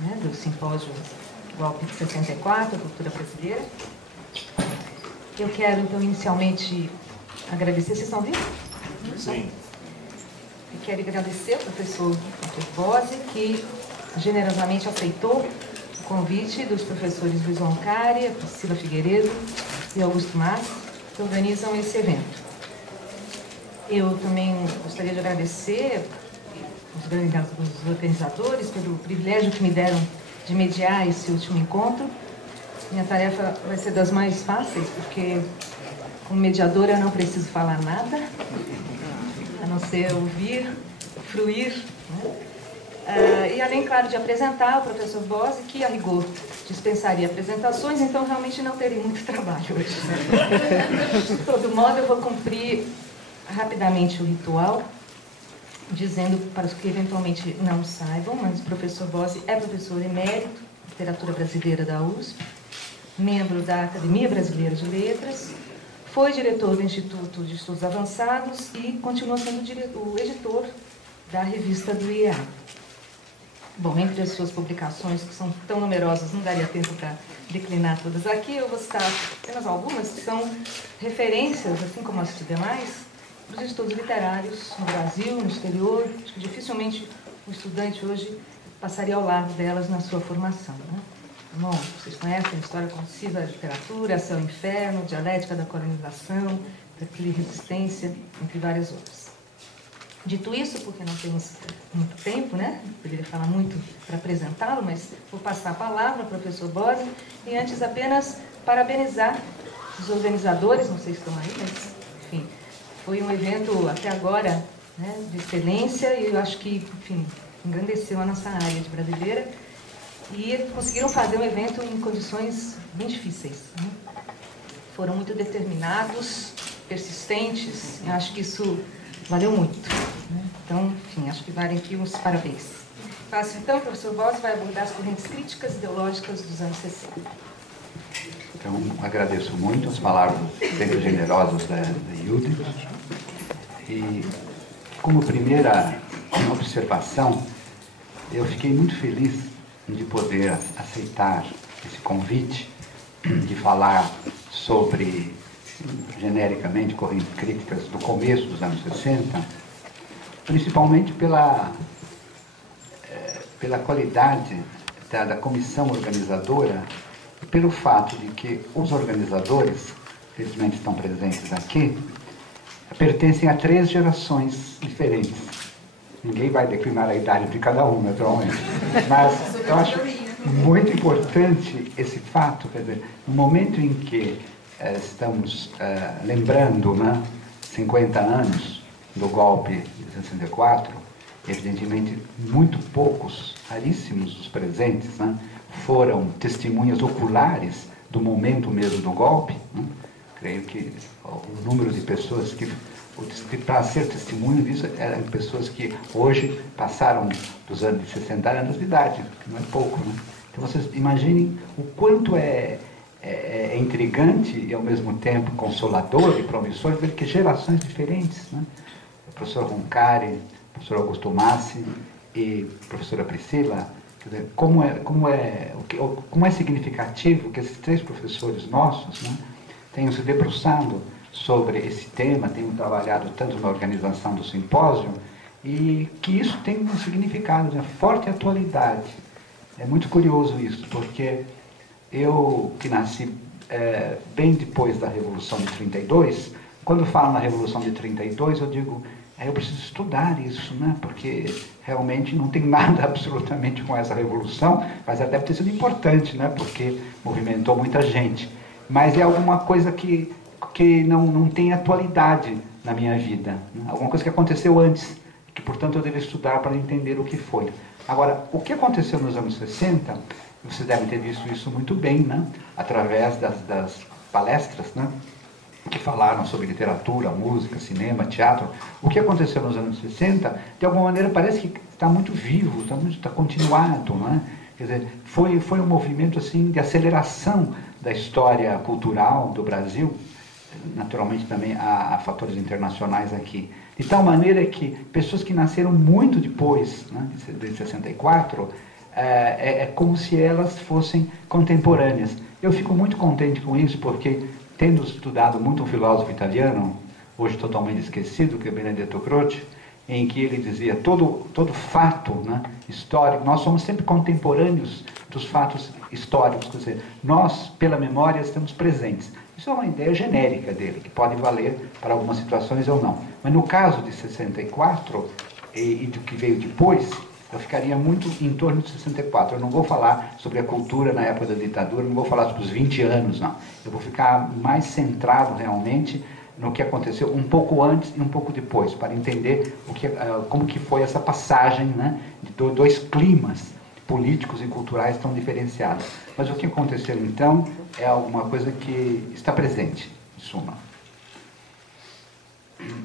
Né, do simpósio Golpe de 64, a cultura brasileira. Eu quero, então, inicialmente agradecer. Vocês estão ouvindo? Sim. Eu quero agradecer ao professor Bose, que generosamente aceitou o convite dos professores Luiz Roncari, Priscila Figueiredo e Augusto Massi, que organizam esse evento. Eu também gostaria de agradecer os organizadores pelo privilégio que me deram de mediar esse último encontro. Minha tarefa vai ser das mais fáceis, porque como mediadora eu não preciso falar nada, a não ser ouvir, fruir, né? E além, claro, de apresentar o professor Bose, que a rigor dispensaria apresentações, então realmente não terei muito trabalho hoje. De todo modo, eu vou cumprir rapidamente o ritual, dizendo para os que eventualmente não saibam, mas o professor Bose é professor emérito de literatura brasileira da USP, membro da Academia Brasileira de Letras, foi diretor do Instituto de Estudos Avançados e continua sendo o editor da revista do IEA. Bom, entre as suas publicações, que são tão numerosas, não daria tempo para declinar todas aqui, eu vou citar apenas algumas, que são referências, assim como as demais, dos estudos literários no Brasil, no exterior. Acho que dificilmente o estudante hoje passaria ao lado delas na sua formação, né? Bom, vocês conhecem a História Concisa da Literatura, Céu e Inferno, Dialética da Colonização, Declínio e Resistência, entre várias outras. Dito isso, porque não temos muito tempo, né? Eu poderia falar muito para apresentá-lo, mas vou passar a palavra ao professor Bose e antes apenas parabenizar os organizadores, não sei se estão aí, mas enfim, foi um evento até agora, né, de excelência e eu acho que, enfim, engrandeceu a nossa área de brasileira e conseguiram fazer um evento em condições bem difíceis, né? Foram muito determinados, persistentes, eu acho que isso valeu muito, né? Então, enfim, acho que valem aqui uns parabéns. Faço então, o professor Bose vai abordar as correntes críticas ideológicas dos anos 60. Então, agradeço muito as palavras sempre generosas da Yudi. E, como primeira observação, eu fiquei muito feliz de poder aceitar esse convite de falar sobre, genericamente, correntes críticas do começo dos anos 60, principalmente pela qualidade da comissão organizadora e pelo fato de que os organizadores, felizmente estão presentes aqui, pertencem a 3 gerações diferentes. Ninguém vai declinar a idade de cada um, naturalmente. Mas eu acho muito importante esse fato, quer dizer, no momento em que estamos lembrando, né, 50 anos do golpe de 64, evidentemente muito poucos, raríssimos dos presentes, né, foram testemunhas oculares do momento mesmo do golpe, né? Creio que o número de pessoas que, para ser testemunho disso, eram pessoas que hoje passaram dos anos de 60 anos de idade, que não é pouco, né? Então vocês imaginem o quanto é intrigante e ao mesmo tempo consolador e promissor ver que gerações diferentes, né? O professor Roncari, o professor Augusto Massi e a professora Priscila, quer dizer, como é significativo que esses 3 professores nossos, né, tenham se debruçado sobre esse tema, tenham trabalhado tanto na organização do simpósio e que isso tem um significado de forte atualidade. É muito curioso isso, porque eu, que nasci bem depois da Revolução de 32, quando falo na Revolução de 32, eu digo, eu preciso estudar isso, né? Porque realmente não tem nada absolutamente com essa revolução, mas ela deve ter sido importante, né? Porque movimentou muita gente. Mas é alguma coisa que não tem atualidade na minha vida, né? Alguma coisa que aconteceu antes, que portanto eu devo estudar para entender o que foi. Agora, o que aconteceu nos anos 60, vocês devem ter visto isso muito bem, né? Através das palestras, né, que falaram sobre literatura, música, cinema, teatro. O que aconteceu nos anos 60, de alguma maneira, parece que está muito vivo, está continuado, não é? Quer dizer, foi um movimento assim, de aceleração da história cultural do Brasil. Naturalmente, também há fatores internacionais aqui. De tal maneira que pessoas que nasceram muito depois, né, de 64, é como se elas fossem contemporâneas. Eu fico muito contente com isso, porque, tendo estudado muito um filósofo italiano, hoje totalmente esquecido, que é Benedetto Croce, em que ele dizia, todo fato, né, histórico, nós somos sempre contemporâneos dos fatos históricos, quer dizer, nós, pela memória, estamos presentes. Isso é uma ideia genérica dele, que pode valer para algumas situações ou não. Mas no caso de 64 e do que veio depois, eu ficaria muito em torno de 64. Eu não vou falar sobre a cultura na época da ditadura, não vou falar sobre os 20 anos, não. Eu vou ficar mais centrado realmente no que aconteceu um pouco antes e um pouco depois, para entender como que foi essa passagem, né, de dois climas políticos e culturais tão diferenciados. Mas o que aconteceu então é alguma coisa que está presente, em suma.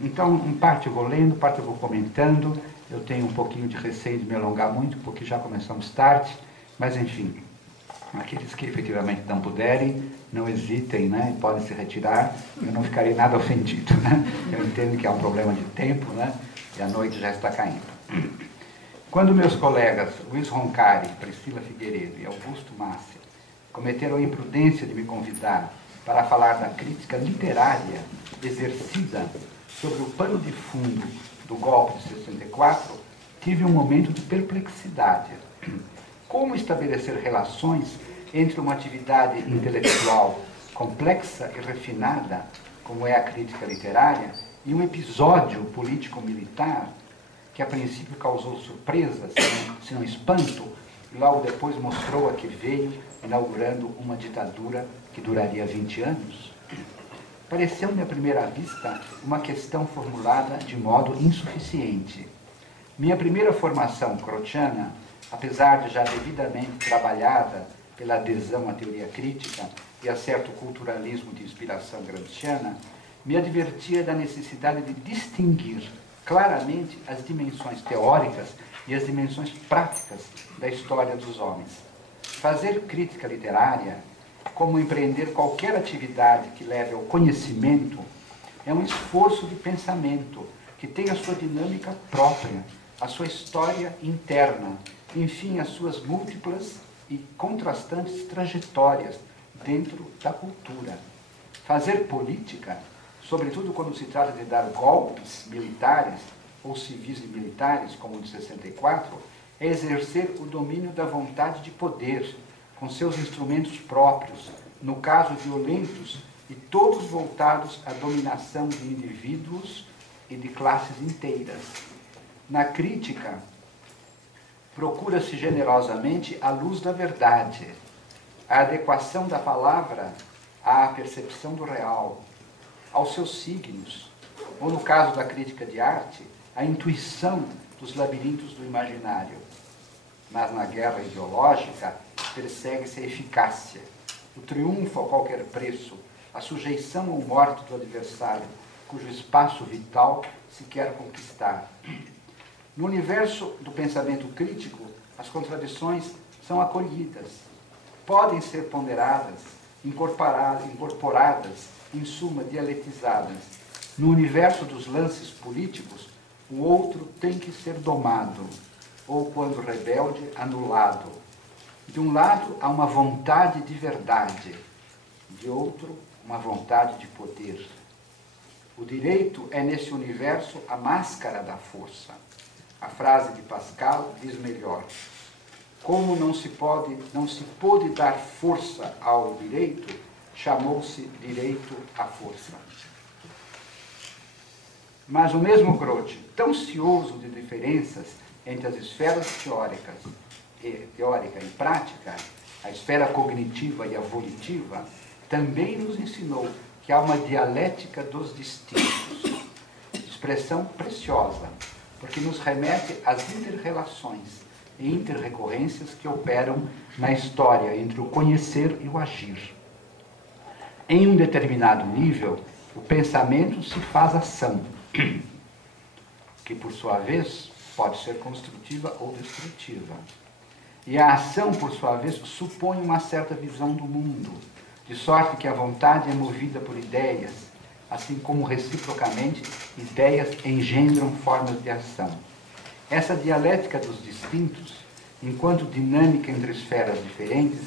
Então, em parte eu vou lendo, parte eu vou comentando. Eu tenho um pouquinho de receio de me alongar muito, porque já começamos tarde, mas enfim, aqueles que efetivamente não puderem, não hesitem, né, e podem se retirar. Eu não ficarei nada ofendido, né? Eu entendo que é um problema de tempo, né, e a noite já está caindo. Quando meus colegas Luiz Roncari, Priscila Figueiredo e Augusto Massi cometeram a imprudência de me convidar para falar da crítica literária exercida sobre o pano de fundo do golpe de 64, tive um momento de perplexidade. Como estabelecer relações entre uma atividade intelectual complexa e refinada, como é a crítica literária, e um episódio político-militar que a princípio causou surpresa, se não espanto, e logo depois mostrou a que veio, inaugurando uma ditadura que duraria 20 anos? Pareceu-me à primeira vista uma questão formulada de modo insuficiente. Minha primeira formação crociana, apesar de já devidamente trabalhada pela adesão à teoria crítica e a certo culturalismo de inspiração gramsciana, me advertia da necessidade de distinguir claramente as dimensões teóricas e as dimensões práticas da história dos homens. Fazer crítica literária, como empreender qualquer atividade que leve ao conhecimento, é um esforço de pensamento que tem a sua dinâmica própria, a sua história interna, enfim, as suas múltiplas e contrastantes trajetórias dentro da cultura. Fazer política, sobretudo quando se trata de dar golpes militares ou civis e militares, como o de 64, é exercer o domínio da vontade de poder, com seus instrumentos próprios, no caso violentos, e todos voltados à dominação de indivíduos e de classes inteiras. Na crítica, procura-se generosamente a luz da verdade, a adequação da palavra à percepção do real, aos seus signos, ou no caso da crítica de arte, a intuição dos labirintos do imaginário. Mas na guerra ideológica, persegue-se a eficácia, o triunfo a qualquer preço, a sujeição ou morte do adversário, cujo espaço vital se quer conquistar. No universo do pensamento crítico, as contradições são acolhidas, podem ser ponderadas, incorporadas, em suma, dialetizadas. No universo dos lances políticos, o outro tem que ser domado, ou, quando rebelde, anulado. De um lado, há uma vontade de verdade, de outro, uma vontade de poder. O direito é, nesse universo, a máscara da força. A frase de Pascal diz melhor: como não se pôde dar força ao direito, chamou-se direito à força. Mas o mesmo Croce, tão cioso de diferenças entre as esferas teórica e prática, a esfera cognitiva e a volitiva, também nos ensinou que há uma dialética dos distintos, expressão preciosa, porque nos remete às inter-relações e interrecorrências que operam na história entre o conhecer e o agir. Em um determinado nível, o pensamento se faz ação, que por sua vez pode ser construtiva ou destrutiva. E a ação, por sua vez, supõe uma certa visão do mundo, de sorte que a vontade é movida por ideias, assim como reciprocamente ideias engendram formas de ação. Essa dialética dos distintos enquanto dinâmica entre esferas diferentes,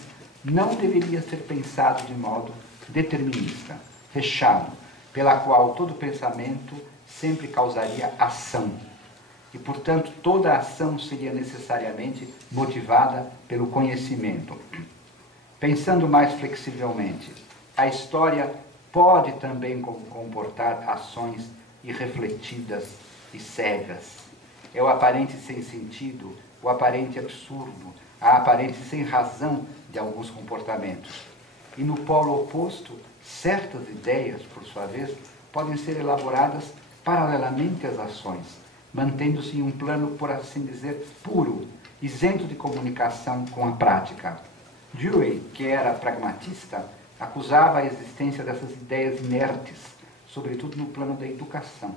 não deveria ser pensado de modo determinista, fechado, pela qual todo pensamento sempre causaria ação. E, portanto, toda ação seria necessariamente motivada pelo conhecimento. Pensando mais flexivelmente, a história pode também comportar ações irrefletidas e cegas. É o aparente sem sentido, o aparente absurdo, a aparente sem razão de alguns comportamentos. E no polo oposto, certas ideias, por sua vez, podem ser elaboradas paralelamente às ações, mantendo-se em um plano, por assim dizer, puro, isento de comunicação com a prática. Dewey, que era pragmatista, acusava a existência dessas ideias inertes, sobretudo no plano da educação,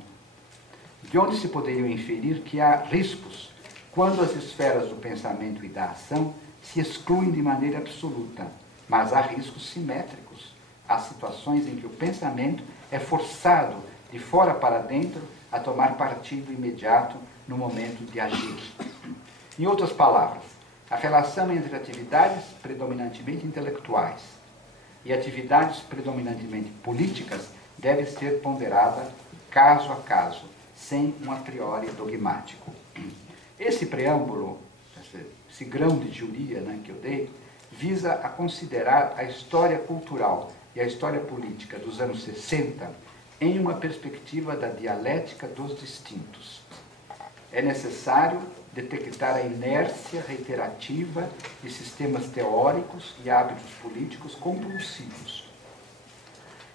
de onde se poderiam inferir que há riscos quando as esferas do pensamento e da ação se excluem de maneira absoluta, mas há riscos simétricos. Há situações em que o pensamento é forçado de fora para dentro a tomar partido imediato no momento de agir. Em outras palavras, a relação entre atividades predominantemente intelectuais e atividades predominantemente políticas deve ser ponderada caso a caso, sem um a priori dogmático. Esse preâmbulo, esse grão de teoria, que eu dei, visa a considerar a história cultural e a história política dos anos 60 em uma perspectiva da dialética dos distintos. É necessário detectar a inércia reiterativa de sistemas teóricos e hábitos políticos compulsivos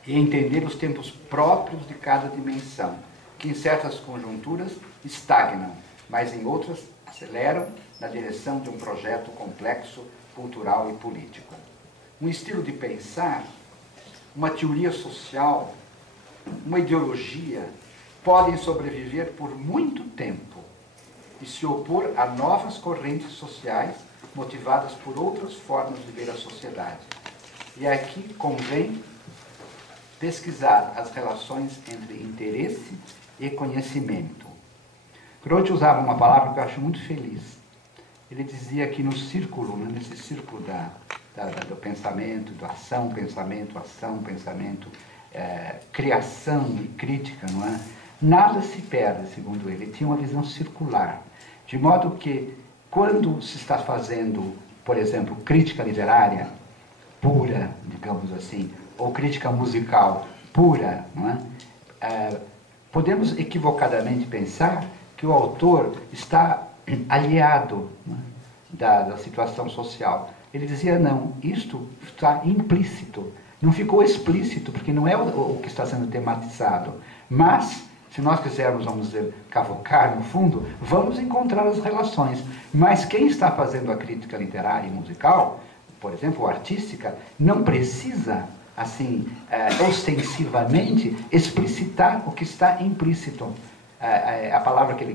e entender os tempos próprios de cada dimensão, que em certas conjunturas estagnam, mas em outras aceleram na direção de um projeto complexo, cultural e político. Um estilo de pensar, uma teoria social, uma ideologia podem sobreviver por muito tempo e se opor a novas correntes sociais motivadas por outras formas de ver a sociedade. E aqui convém pesquisar as relações entre interesse e conhecimento. Grodin usava uma palavra que eu acho muito feliz. Ele dizia que no círculo, nesse círculo do pensamento, da ação, pensamento, criação e crítica, não é? Nada se perde, segundo ele. Ele tinha uma visão circular. De modo que, quando se está fazendo, por exemplo, crítica literária pura, digamos assim, ou crítica musical pura, não é? Podemos equivocadamente pensar que o autor está aliado, não é, da situação social. Ele dizia, não, isto está implícito. Não ficou explícito, porque não é o que está sendo tematizado. Mas, se nós quisermos, vamos dizer, cavocar no fundo, vamos encontrar as relações. Mas quem está fazendo a crítica literária e musical, por exemplo, artística, não precisa, assim, ostensivamente, explicitar o que está implícito. A palavra que ele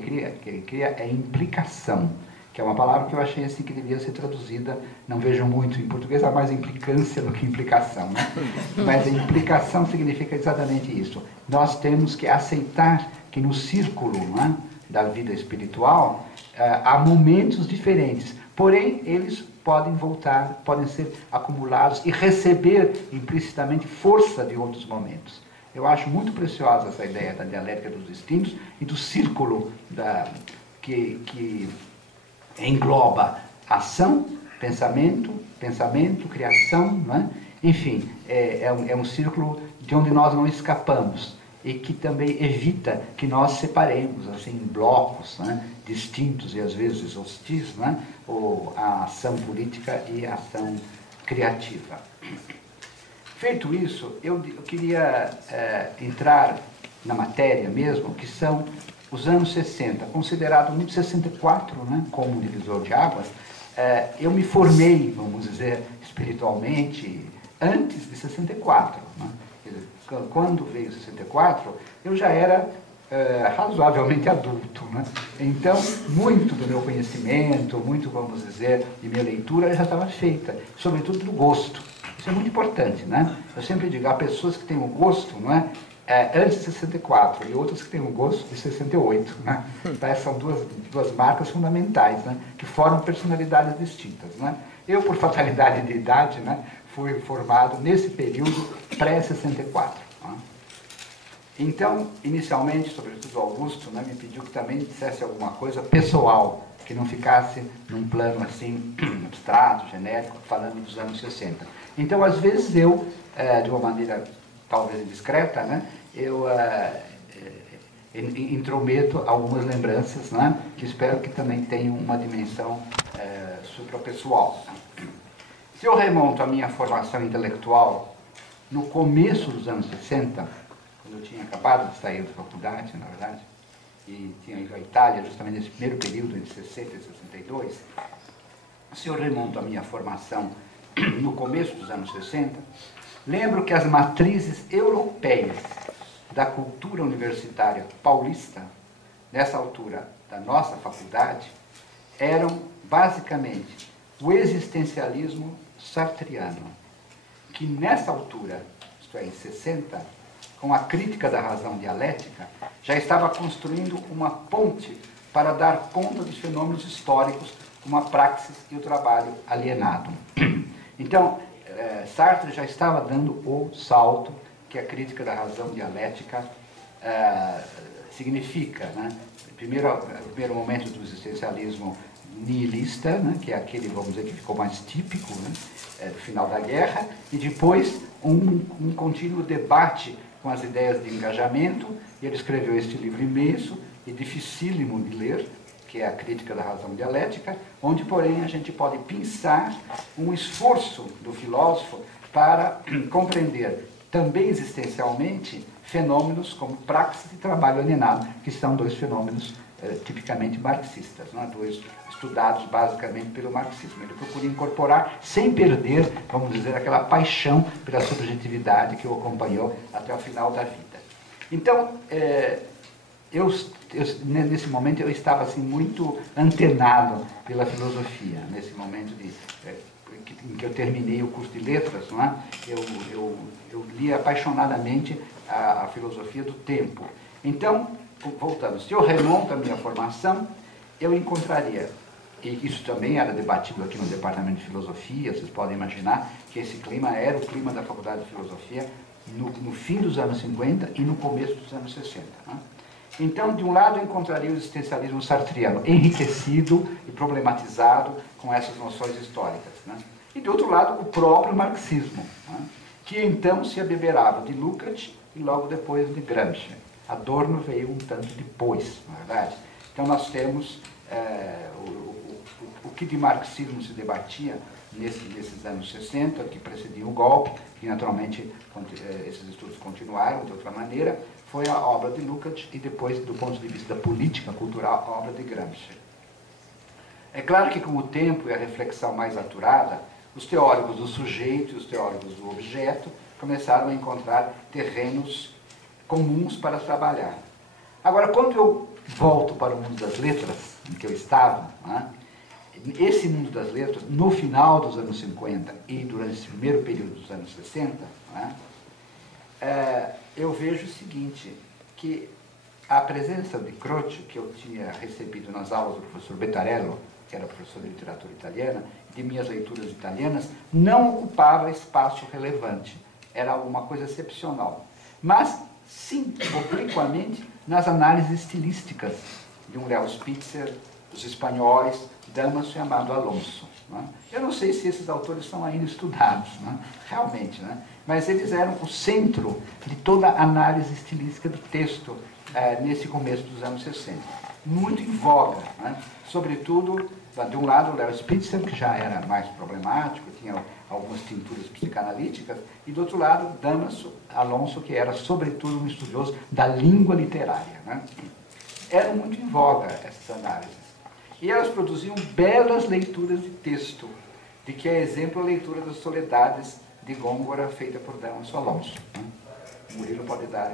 cria é implicação, que é uma palavra que eu achei assim que devia ser traduzida, não vejo muito em português, há mais implicância do que implicação, né? Mas a implicação significa exatamente isso. Nós temos que aceitar que no círculo, não é, da vida espiritual há momentos diferentes, porém eles podem voltar, podem ser acumulados e receber implicitamente força de outros momentos. Eu acho muito preciosa essa ideia da dialética dos distintos e do círculo que engloba ação, pensamento, criação, não é? Enfim, é um círculo de onde nós não escapamos e que também evita que nós separemos assim, em blocos, né, distintos e às vezes hostis, né, ou a ação política e a ação criativa. Feito isso, eu queria entrar na matéria mesmo, que são os anos 60, considerado muito 64, né, como divisor de águas. Eu me formei, vamos dizer, espiritualmente, antes de 64. Né? Quando veio 64, eu já era razoavelmente adulto. Né? Então, muito do meu conhecimento, muito, vamos dizer, de minha leitura já estava feita, sobretudo do gosto. Isso é muito importante, né? Eu sempre digo, há pessoas que têm o gosto, não é, antes de 64 e outros que têm um gosto de 68. Né? Então, essas são duas marcas fundamentais, né? Que formam personalidades distintas. Né? Eu, por fatalidade de idade, né, fui formado nesse período pré-64. Né? Então, inicialmente, sobretudo Augusto, né, me pediu que também dissesse alguma coisa pessoal, que não ficasse num plano assim, abstrato, genérico, falando dos anos 60. Então, às vezes eu, de uma maneira talvez indiscreta, né, eu intrometo algumas lembranças, né, que espero que também tenham uma dimensão suprapessoal. Se eu remonto a minha formação intelectual no começo dos anos 60, quando eu tinha acabado de sair da faculdade, na verdade, e tinha ido à Itália justamente nesse primeiro período, entre 60 e 62, se eu remonto a minha formação no começo dos anos 60, lembro que as matrizes europeias da cultura universitária paulista, nessa altura da nossa faculdade, eram basicamente o existencialismo sartriano, que nessa altura, isto é, em 60, com a crítica da razão dialética, já estava construindo uma ponte para dar conta dos fenômenos históricos, como a praxis e o trabalho alienado. Então, Sartre já estava dando o salto que a crítica da razão dialética significa. Né? O primeiro momento do existencialismo nihilista, né? Que é aquele, vamos dizer, que ficou mais típico, né? Do final da guerra, e depois um contínuo debate com as ideias de engajamento, e ele escreveu este livro imenso e dificílimo de ler, que é a Crítica da Razão Dialética, onde, porém, a gente pode pensar um esforço do filósofo para compreender, também existencialmente, fenômenos como praxis e trabalho alienado, que são dois fenômenos tipicamente marxistas, né? Dois estudados basicamente pelo marxismo. Ele procura incorporar, sem perder, vamos dizer, aquela paixão pela subjetividade que o acompanhou até o final da vida. Então, nesse momento eu estava assim, muito antenado pela filosofia, nesse momento em que eu terminei o curso de letras, não é? Eu li apaixonadamente a filosofia do tempo. Então, voltando, se eu remonto a minha formação, eu encontraria, e isso também era debatido aqui no departamento de filosofia, vocês podem imaginar que esse clima era o clima da faculdade de filosofia no fim dos anos 50 e no começo dos anos 60. Né? Então, de um lado, eu encontraria o existencialismo sartriano, enriquecido e problematizado com essas noções históricas. Né? E, de outro lado, o próprio marxismo, né? Que então se abeberava de Lukács e logo depois de Gramsci. Adorno veio um tanto depois, na verdade. Então, nós temos o que de marxismo se debatia nesses anos 60, que precediam o golpe, que naturalmente esses estudos continuaram de outra maneira, foi a obra de Lukács e depois, do ponto de vista da política cultural, a obra de Gramsci. É claro que com o tempo e a reflexão mais aturada, os teóricos do sujeito e os teóricos do objeto começaram a encontrar terrenos comuns para trabalhar. Agora, quando eu volto para o mundo das letras, em que eu estava, né, esse mundo das letras, no final dos anos 50 e durante esse primeiro período dos anos 60, né, eu vejo o seguinte, que a presença de Croce, que eu tinha recebido nas aulas do professor Bettarello, que era professor de literatura italiana, de minhas leituras italianas, não ocupava espaço relevante. Era uma coisa excepcional. Mas, sim, obliquamente, nas análises estilísticas de um Léo Spitzer, dos espanhóis, Damaso e Amado Alonso. Né? Eu não sei se esses autores são ainda estudados, né? Realmente, né? Mas eles eram o centro de toda a análise estilística do texto nesse começo dos anos 60. Muito em voga, né? Sobretudo, de um lado, o Léo Spitzer, que já era mais problemático, tinha algumas tinturas psicanalíticas, e do outro lado, Damaso Alonso, que era, sobretudo, um estudioso da língua literária. Né? Eram muito em voga essas análises. E elas produziam belas leituras de texto, de que é exemplo a leitura das Soledades de Góngora, feita por Damaso Alonso. Né? O Murilo pode dar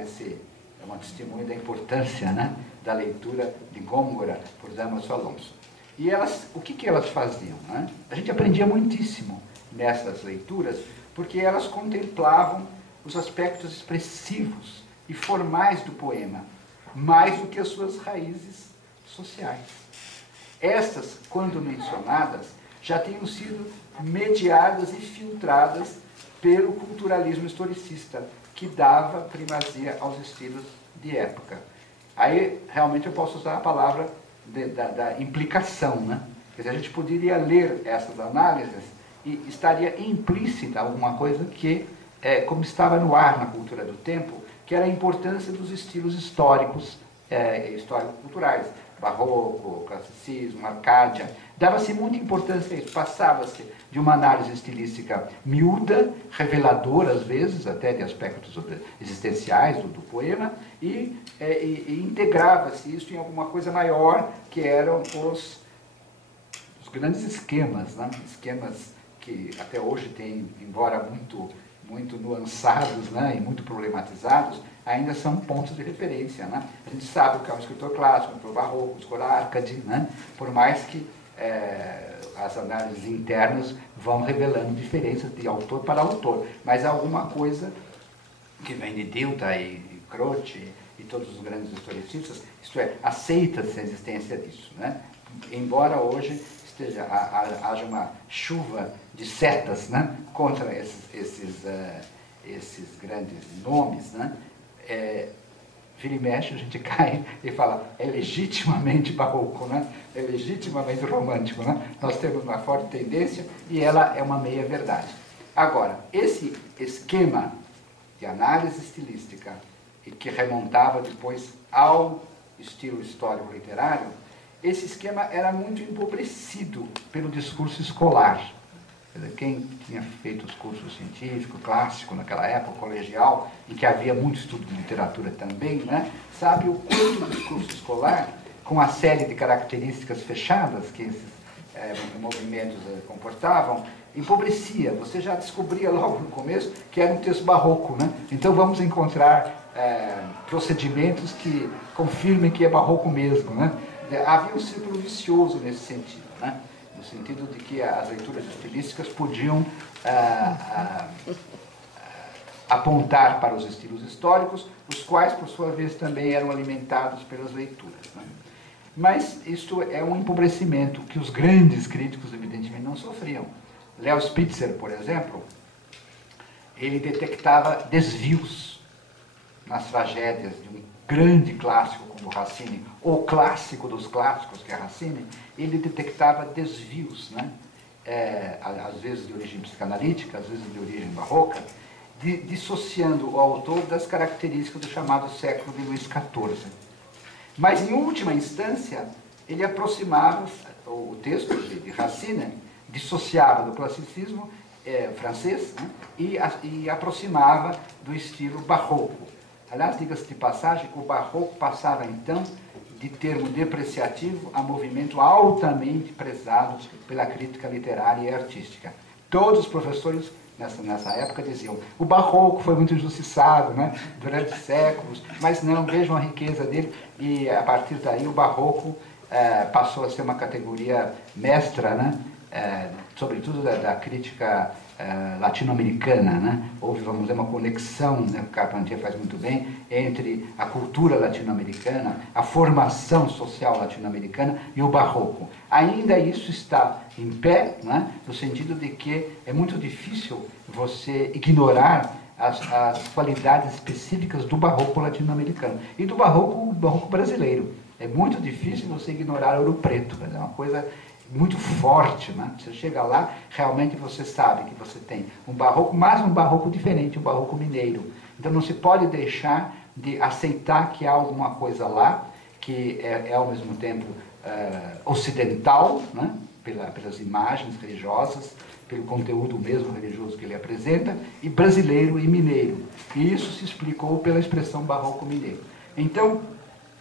uma testemunha da importância, né, da leitura de Góngora por Damaso Alonso. E elas, o que elas faziam? Né? A gente aprendia muitíssimo nessas leituras, porque elas contemplavam os aspectos expressivos e e formais do poema, mais do que as suas raízes sociais. Estas, quando mencionadas, já tinham sido mediadas e filtradas pelo culturalismo historicista, que dava primazia aos estilos de época. Aí, realmente, eu posso usar a palavra da implicação, né? Quer dizer, a gente poderia ler essas análises e estaria implícita alguma coisa que, como estava no ar na cultura do tempo, que era a importância dos estilos históricos, histórico-culturais, barroco, classicismo, arcádia. Dava-se muita importância a isso, passava-se de uma análise estilística miúda, reveladora às vezes, até de aspectos existenciais do poema, e integrava-se isso em alguma coisa maior, que eram os grandes esquemas, né? Esquemas que até hoje têm, embora muito nuançados, né, e muito problematizados, ainda são pontos de referência, né? A gente sabe o que é um escritor clássico, um escritor barroco, um escritor Arcade, né? Por mais que as análises internas vão revelando diferenças de autor para autor, mas há alguma coisa que vem de Dilthey e Croce e todos os grandes historicistas, isto é, aceita-se a existência disso, né? Embora hoje haja uma chuva de setas, né, contra esses grandes nomes, né? Vira e mexe, a gente cai e fala, é legitimamente barroco, né? É legitimamente romântico, né? Nós temos uma forte tendência e ela é uma meia-verdade. Agora, esse esquema de análise estilística e que remontava depois ao estilo histórico-literário, esse esquema era muito empobrecido pelo discurso escolar. Quem tinha feito os cursos científico, clássico, naquela época, colegial, em que havia muito estudo de literatura também, né, sabe o quanto o discurso escolar, com a série de características fechadas que esses movimentos comportavam, empobrecia. Você já descobria logo no começo que era um texto barroco, né? Então vamos encontrar procedimentos que confirmem que é barroco mesmo, né? Havia um círculo vicioso nesse sentido, né? No sentido de que as leituras estilísticas podiam apontar para os estilos históricos, os quais, por sua vez, também eram alimentados pelas leituras, né? Mas isto é um empobrecimento que os grandes críticos, evidentemente, não sofriam. Leo Spitzer, por exemplo, ele detectava desvios nas tragédias de um grande clássico como Racine, ou clássico dos clássicos, que é Racine. Ele detectava desvios, né? Às vezes de origem psicanalítica, às vezes de origem barroca, dissociando o autor das características do chamado século de Luís XIV. Mas, em última instância, ele aproximava, o texto de Racine dissociava do classicismo francês, né? e aproximava do estilo barroco. Aliás, diga-se de passagem, o barroco passava, então, de termo depreciativo a movimento altamente prezado pela crítica literária e artística. Todos os professores nessa época diziam, o barroco foi muito injustiçado, né, durante séculos, mas não, vejam a riqueza dele, e a partir daí o barroco passou a ser uma categoria mestra, né, sobretudo da crítica latino-americana, né? Houve, vamos dizer, uma conexão, né, o Carpentier faz muito bem, entre a cultura latino-americana, a formação social latino-americana e o barroco. Ainda isso está em pé, né, no sentido de que é muito difícil você ignorar as qualidades específicas do barroco latino-americano e do barroco brasileiro. É muito difícil você ignorar Ouro Preto, é uma coisa muito forte, né? Você chega lá, realmente você sabe que você tem um barroco, mas um barroco diferente, um barroco mineiro. Então não se pode deixar de aceitar que há alguma coisa lá que é ao mesmo tempo ocidental, né? Pelas imagens religiosas, pelo conteúdo mesmo religioso que ele apresenta, e brasileiro e mineiro. E isso se explicou pela expressão barroco mineiro. Então,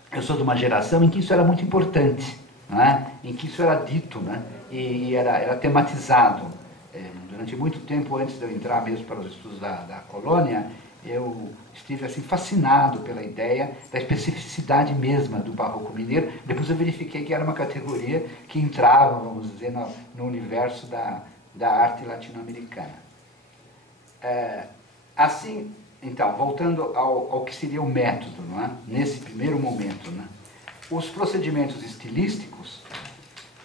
eu sou de uma geração em que isso era muito importante, né? Em que isso era dito, né? E era tematizado. Durante muito tempo, antes de eu entrar mesmo para os estudos da colônia, eu estive assim, fascinado pela ideia da especificidade mesma do barroco mineiro. Depois eu verifiquei que era uma categoria que entrava, vamos dizer, no universo da arte latino-americana. Assim, Então, voltando ao que seria o método, não é? Nesse primeiro momento, né? Os procedimentos estilísticos,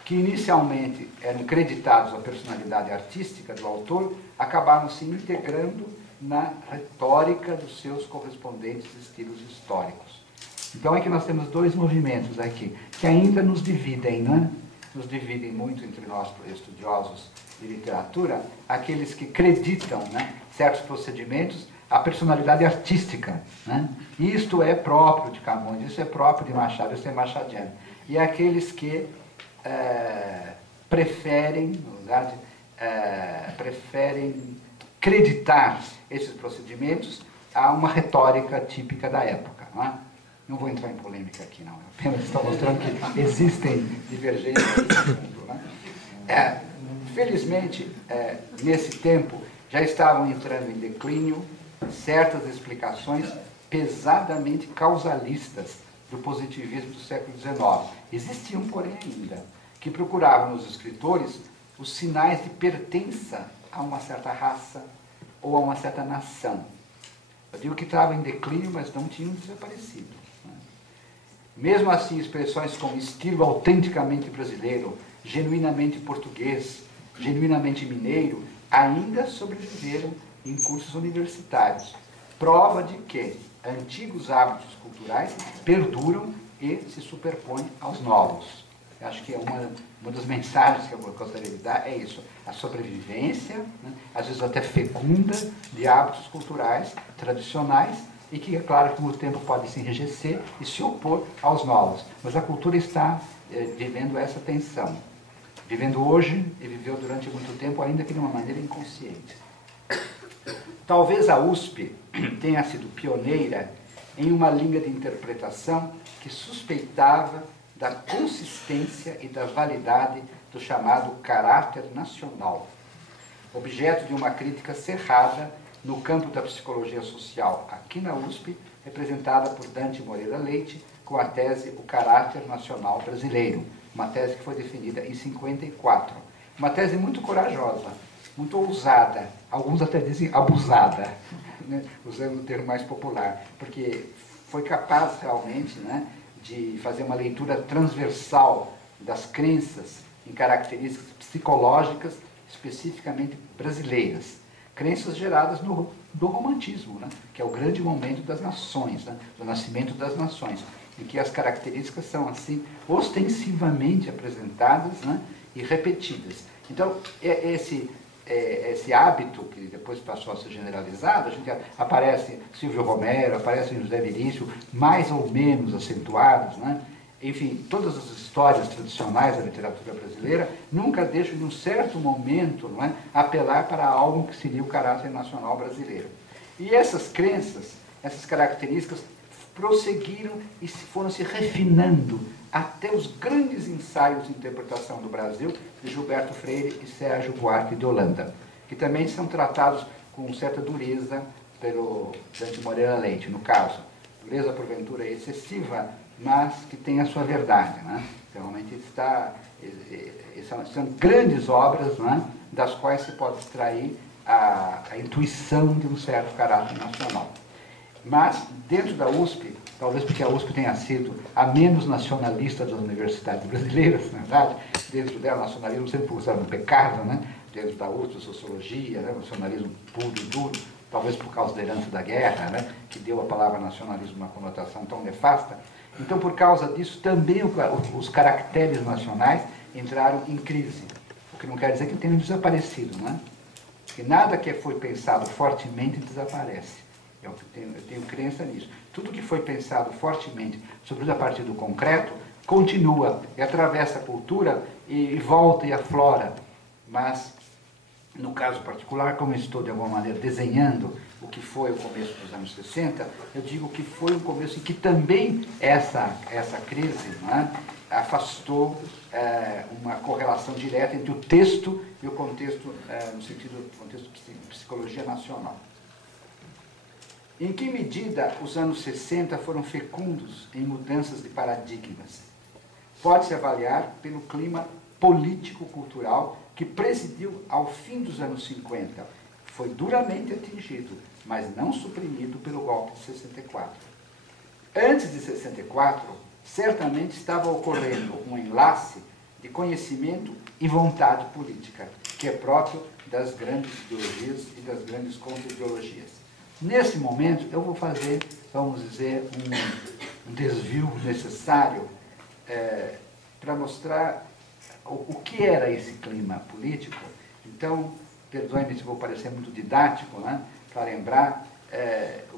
que inicialmente eram creditados à personalidade artística do autor, acabaram se integrando na retórica dos seus correspondentes estilos históricos. Então é que nós temos dois movimentos aqui, que ainda nos dividem, né? Nos dividem muito entre nós, estudiosos de literatura, aqueles que acreditam, né, certos procedimentos à personalidade artística, né? Isto é próprio de Camões, isso é próprio de Machado, isso é machadiano. E aqueles que preferem, na verdade, preferem acreditar esses procedimentos a uma retórica típica da época, não é? Não vou entrar em polêmica aqui, não. Apenas estou mostrando que existem divergências nesse mundo, né? Felizmente, nesse tempo, já estavam entrando em declínio certas explicações pesadamente causalistas do positivismo do século XIX. Existiam, porém, ainda, que procuravam nos escritores os sinais de pertença a uma certa raça ou a uma certa nação. Eu digo que estavam em declínio, mas não tinham desaparecido. Mesmo assim, expressões como estilo autenticamente brasileiro, genuinamente português, genuinamente mineiro, ainda sobreviveram em cursos universitários. Prova de que antigos hábitos culturais perduram e se superpõem aos novos. Eu acho que é uma das mensagens que eu gostaria de dar é isso, a sobrevivência, né, às vezes até fecunda, de hábitos culturais tradicionais, e que, é claro, que com o tempo pode se enrijecer e se opor aos novos. Mas a cultura está vivendo essa tensão. Vivendo hoje e viveu durante muito tempo, ainda que de uma maneira inconsciente. Talvez a USP tenha sido pioneira em uma linha de interpretação que suspeitava da consistência e da validade do chamado caráter nacional, objeto de uma crítica cerrada no campo da psicologia social, aqui na USP, representada por Dante Moreira Leite, com a tese O Caráter Nacional Brasileiro, uma tese que foi definida em 54. Uma tese muito corajosa, muito ousada, alguns até dizem abusada, né, usando o termo mais popular, porque foi capaz realmente, né, de fazer uma leitura transversal das crenças em características psicológicas especificamente brasileiras. Crenças geradas do romantismo, né, que é o grande momento das nações, né, do nascimento das nações, em que as características são assim ostensivamente apresentadas, né, e repetidas. Então, esse hábito, que depois passou a ser generalizado, a gente aparece Silvio Romero, aparece José Veríssimo, mais ou menos acentuados, né? Enfim, todas as histórias tradicionais da literatura brasileira nunca deixam, em um certo momento, não é, apelar para algo que seria o caráter nacional brasileiro. E essas crenças, essas características, prosseguiram e foram se refinando até os grandes ensaios de interpretação do Brasil de Gilberto Freire e Sérgio Buarque de Holanda, que também são tratados com certa dureza pelo Dante Moreira Leite, no caso. Dureza, porventura, excessiva, mas que tem a sua verdade, né? Realmente são grandes obras, né, das quais se pode extrair a intuição de um certo caráter nacional. Mas, dentro da USP, talvez porque a USP tenha sido a menos nacionalista das universidades brasileiras, na verdade, dentro dela, o nacionalismo sempre foi um pecado, né? Dentro da USP, sociologia, né? O nacionalismo puro e duro, talvez por causa da herança da guerra, né? Que deu a palavra nacionalismo uma conotação tão nefasta. Então, por causa disso, também os caracteres nacionais entraram em crise, o que não quer dizer que tenham desaparecido, né? Porque nada que foi pensado fortemente desaparece. Eu tenho crença nisso. Tudo que foi pensado fortemente, sobretudo a partir do concreto, continua e atravessa a cultura e volta e aflora. Mas, no caso particular, como eu estou de alguma maneira desenhando o que foi o começo dos anos 60, eu digo que foi um começo em que também essa crise, não é, afastou uma correlação direta entre o texto e o contexto, no sentido do contexto de psicologia nacional. Em que medida os anos 60 foram fecundos em mudanças de paradigmas? Pode-se avaliar pelo clima político-cultural que presidiu ao fim dos anos 50. Foi duramente atingido mas não suprimido pelo golpe de 64. Antes de 64, certamente estava ocorrendo um enlace de conhecimento e vontade política, que é próprio das grandes ideologias e das grandes contra-ideologias. Nesse momento, eu vou fazer, vamos dizer, um desvio necessário para mostrar o que era esse clima político. Então, perdoe-me se vou parecer muito didático, né, para lembrar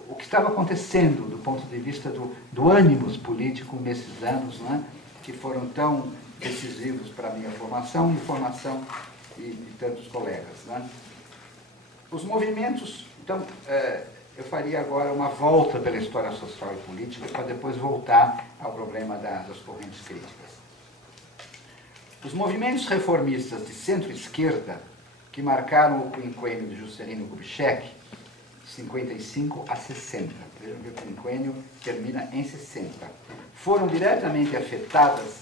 o que estava acontecendo do ponto de vista do ânimos político nesses anos, né, que foram tão decisivos para a minha formação e formação de tantos colegas. Né. Os movimentos, então, eu faria agora uma volta pela história social e política para depois voltar ao problema das correntes críticas. Os movimentos reformistas de centro-esquerda, que marcaram o quinquênio de Juscelino Kubitschek, 55 a 60, vejam que o quinquênio termina em 60, foram diretamente afetadas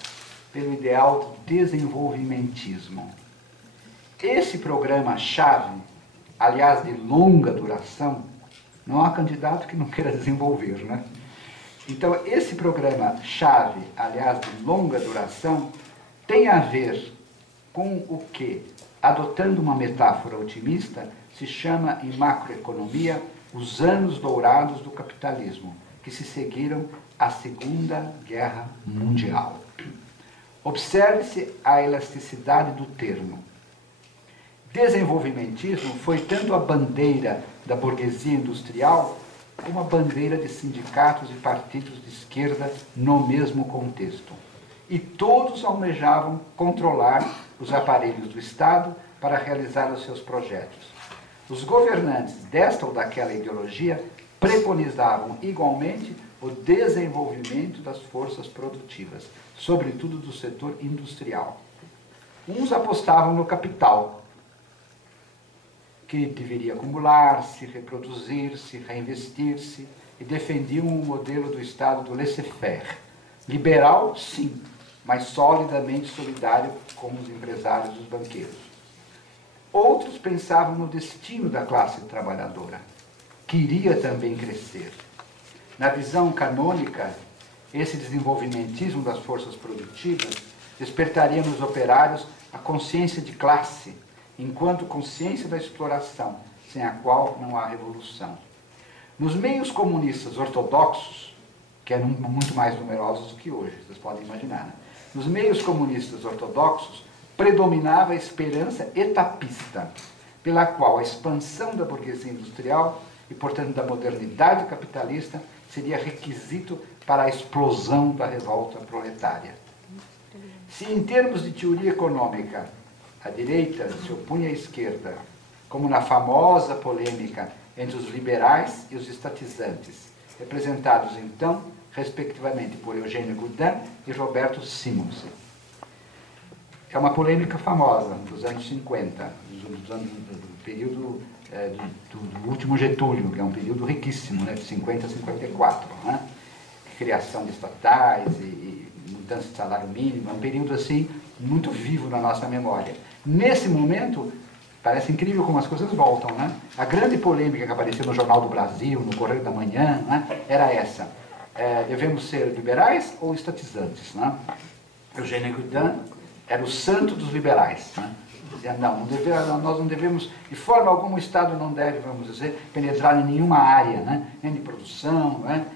pelo ideal do desenvolvimentismo. Esse programa-chave, aliás de longa duração, não há candidato que não queira desenvolver, né? Então, esse programa-chave, aliás de longa duração, tem a ver com o que, adotando uma metáfora otimista, se chama em macroeconomia os anos dourados do capitalismo, que se seguiram à Segunda Guerra Mundial. Observe-se a elasticidade do termo. Desenvolvimentismo foi tanto a bandeira da burguesia industrial como a bandeira de sindicatos e partidos de esquerda no mesmo contexto. E todos almejavam controlar os aparelhos do Estado para realizar os seus projetos. Os governantes desta ou daquela ideologia preconizavam igualmente o desenvolvimento das forças produtivas, sobretudo do setor industrial. Uns apostavam no capital, que deveria acumular-se, reproduzir-se, reinvestir-se, e defendiam um modelo do Estado do laissez-faire. Liberal, sim, mas solidamente solidário com os empresários e os banqueiros. Outros pensavam no destino da classe trabalhadora, que iria também crescer. Na visão canônica, esse desenvolvimentismo das forças produtivas despertaria nos operários a consciência de classe, enquanto consciência da exploração, sem a qual não há revolução. Nos meios comunistas ortodoxos, que eram muito mais numerosos do que hoje, vocês podem imaginar, né? Nos meios comunistas ortodoxos, predominava a esperança etapista, pela qual a expansão da burguesia industrial e, portanto, da modernidade capitalista seria requisito para a explosão da revolta proletária. Se, em termos de teoria econômica, a direita se opunha à esquerda, como na famosa polêmica entre os liberais e os estatizantes, representados, então, respectivamente por Eugênio Goudin e Roberto Simonsen. É uma polêmica famosa dos anos 50, do período do último Getúlio, que é um período riquíssimo, né, de 50 a 54, né? Criação de estatais e mudança de salário mínimo, é um período assim muito vivo na nossa memória. Nesse momento, parece incrível como as coisas voltam, né? A grande polêmica que apareceu no Jornal do Brasil, no Correio da Manhã, né, era essa. Devemos ser liberais ou estatizantes, né? Eugênio Goudin era o santo dos liberais, né? Dizia, nós não devemos, de forma alguma, o Estado não deve, vamos dizer, penetrar em nenhuma área, né? Nem de produção, né?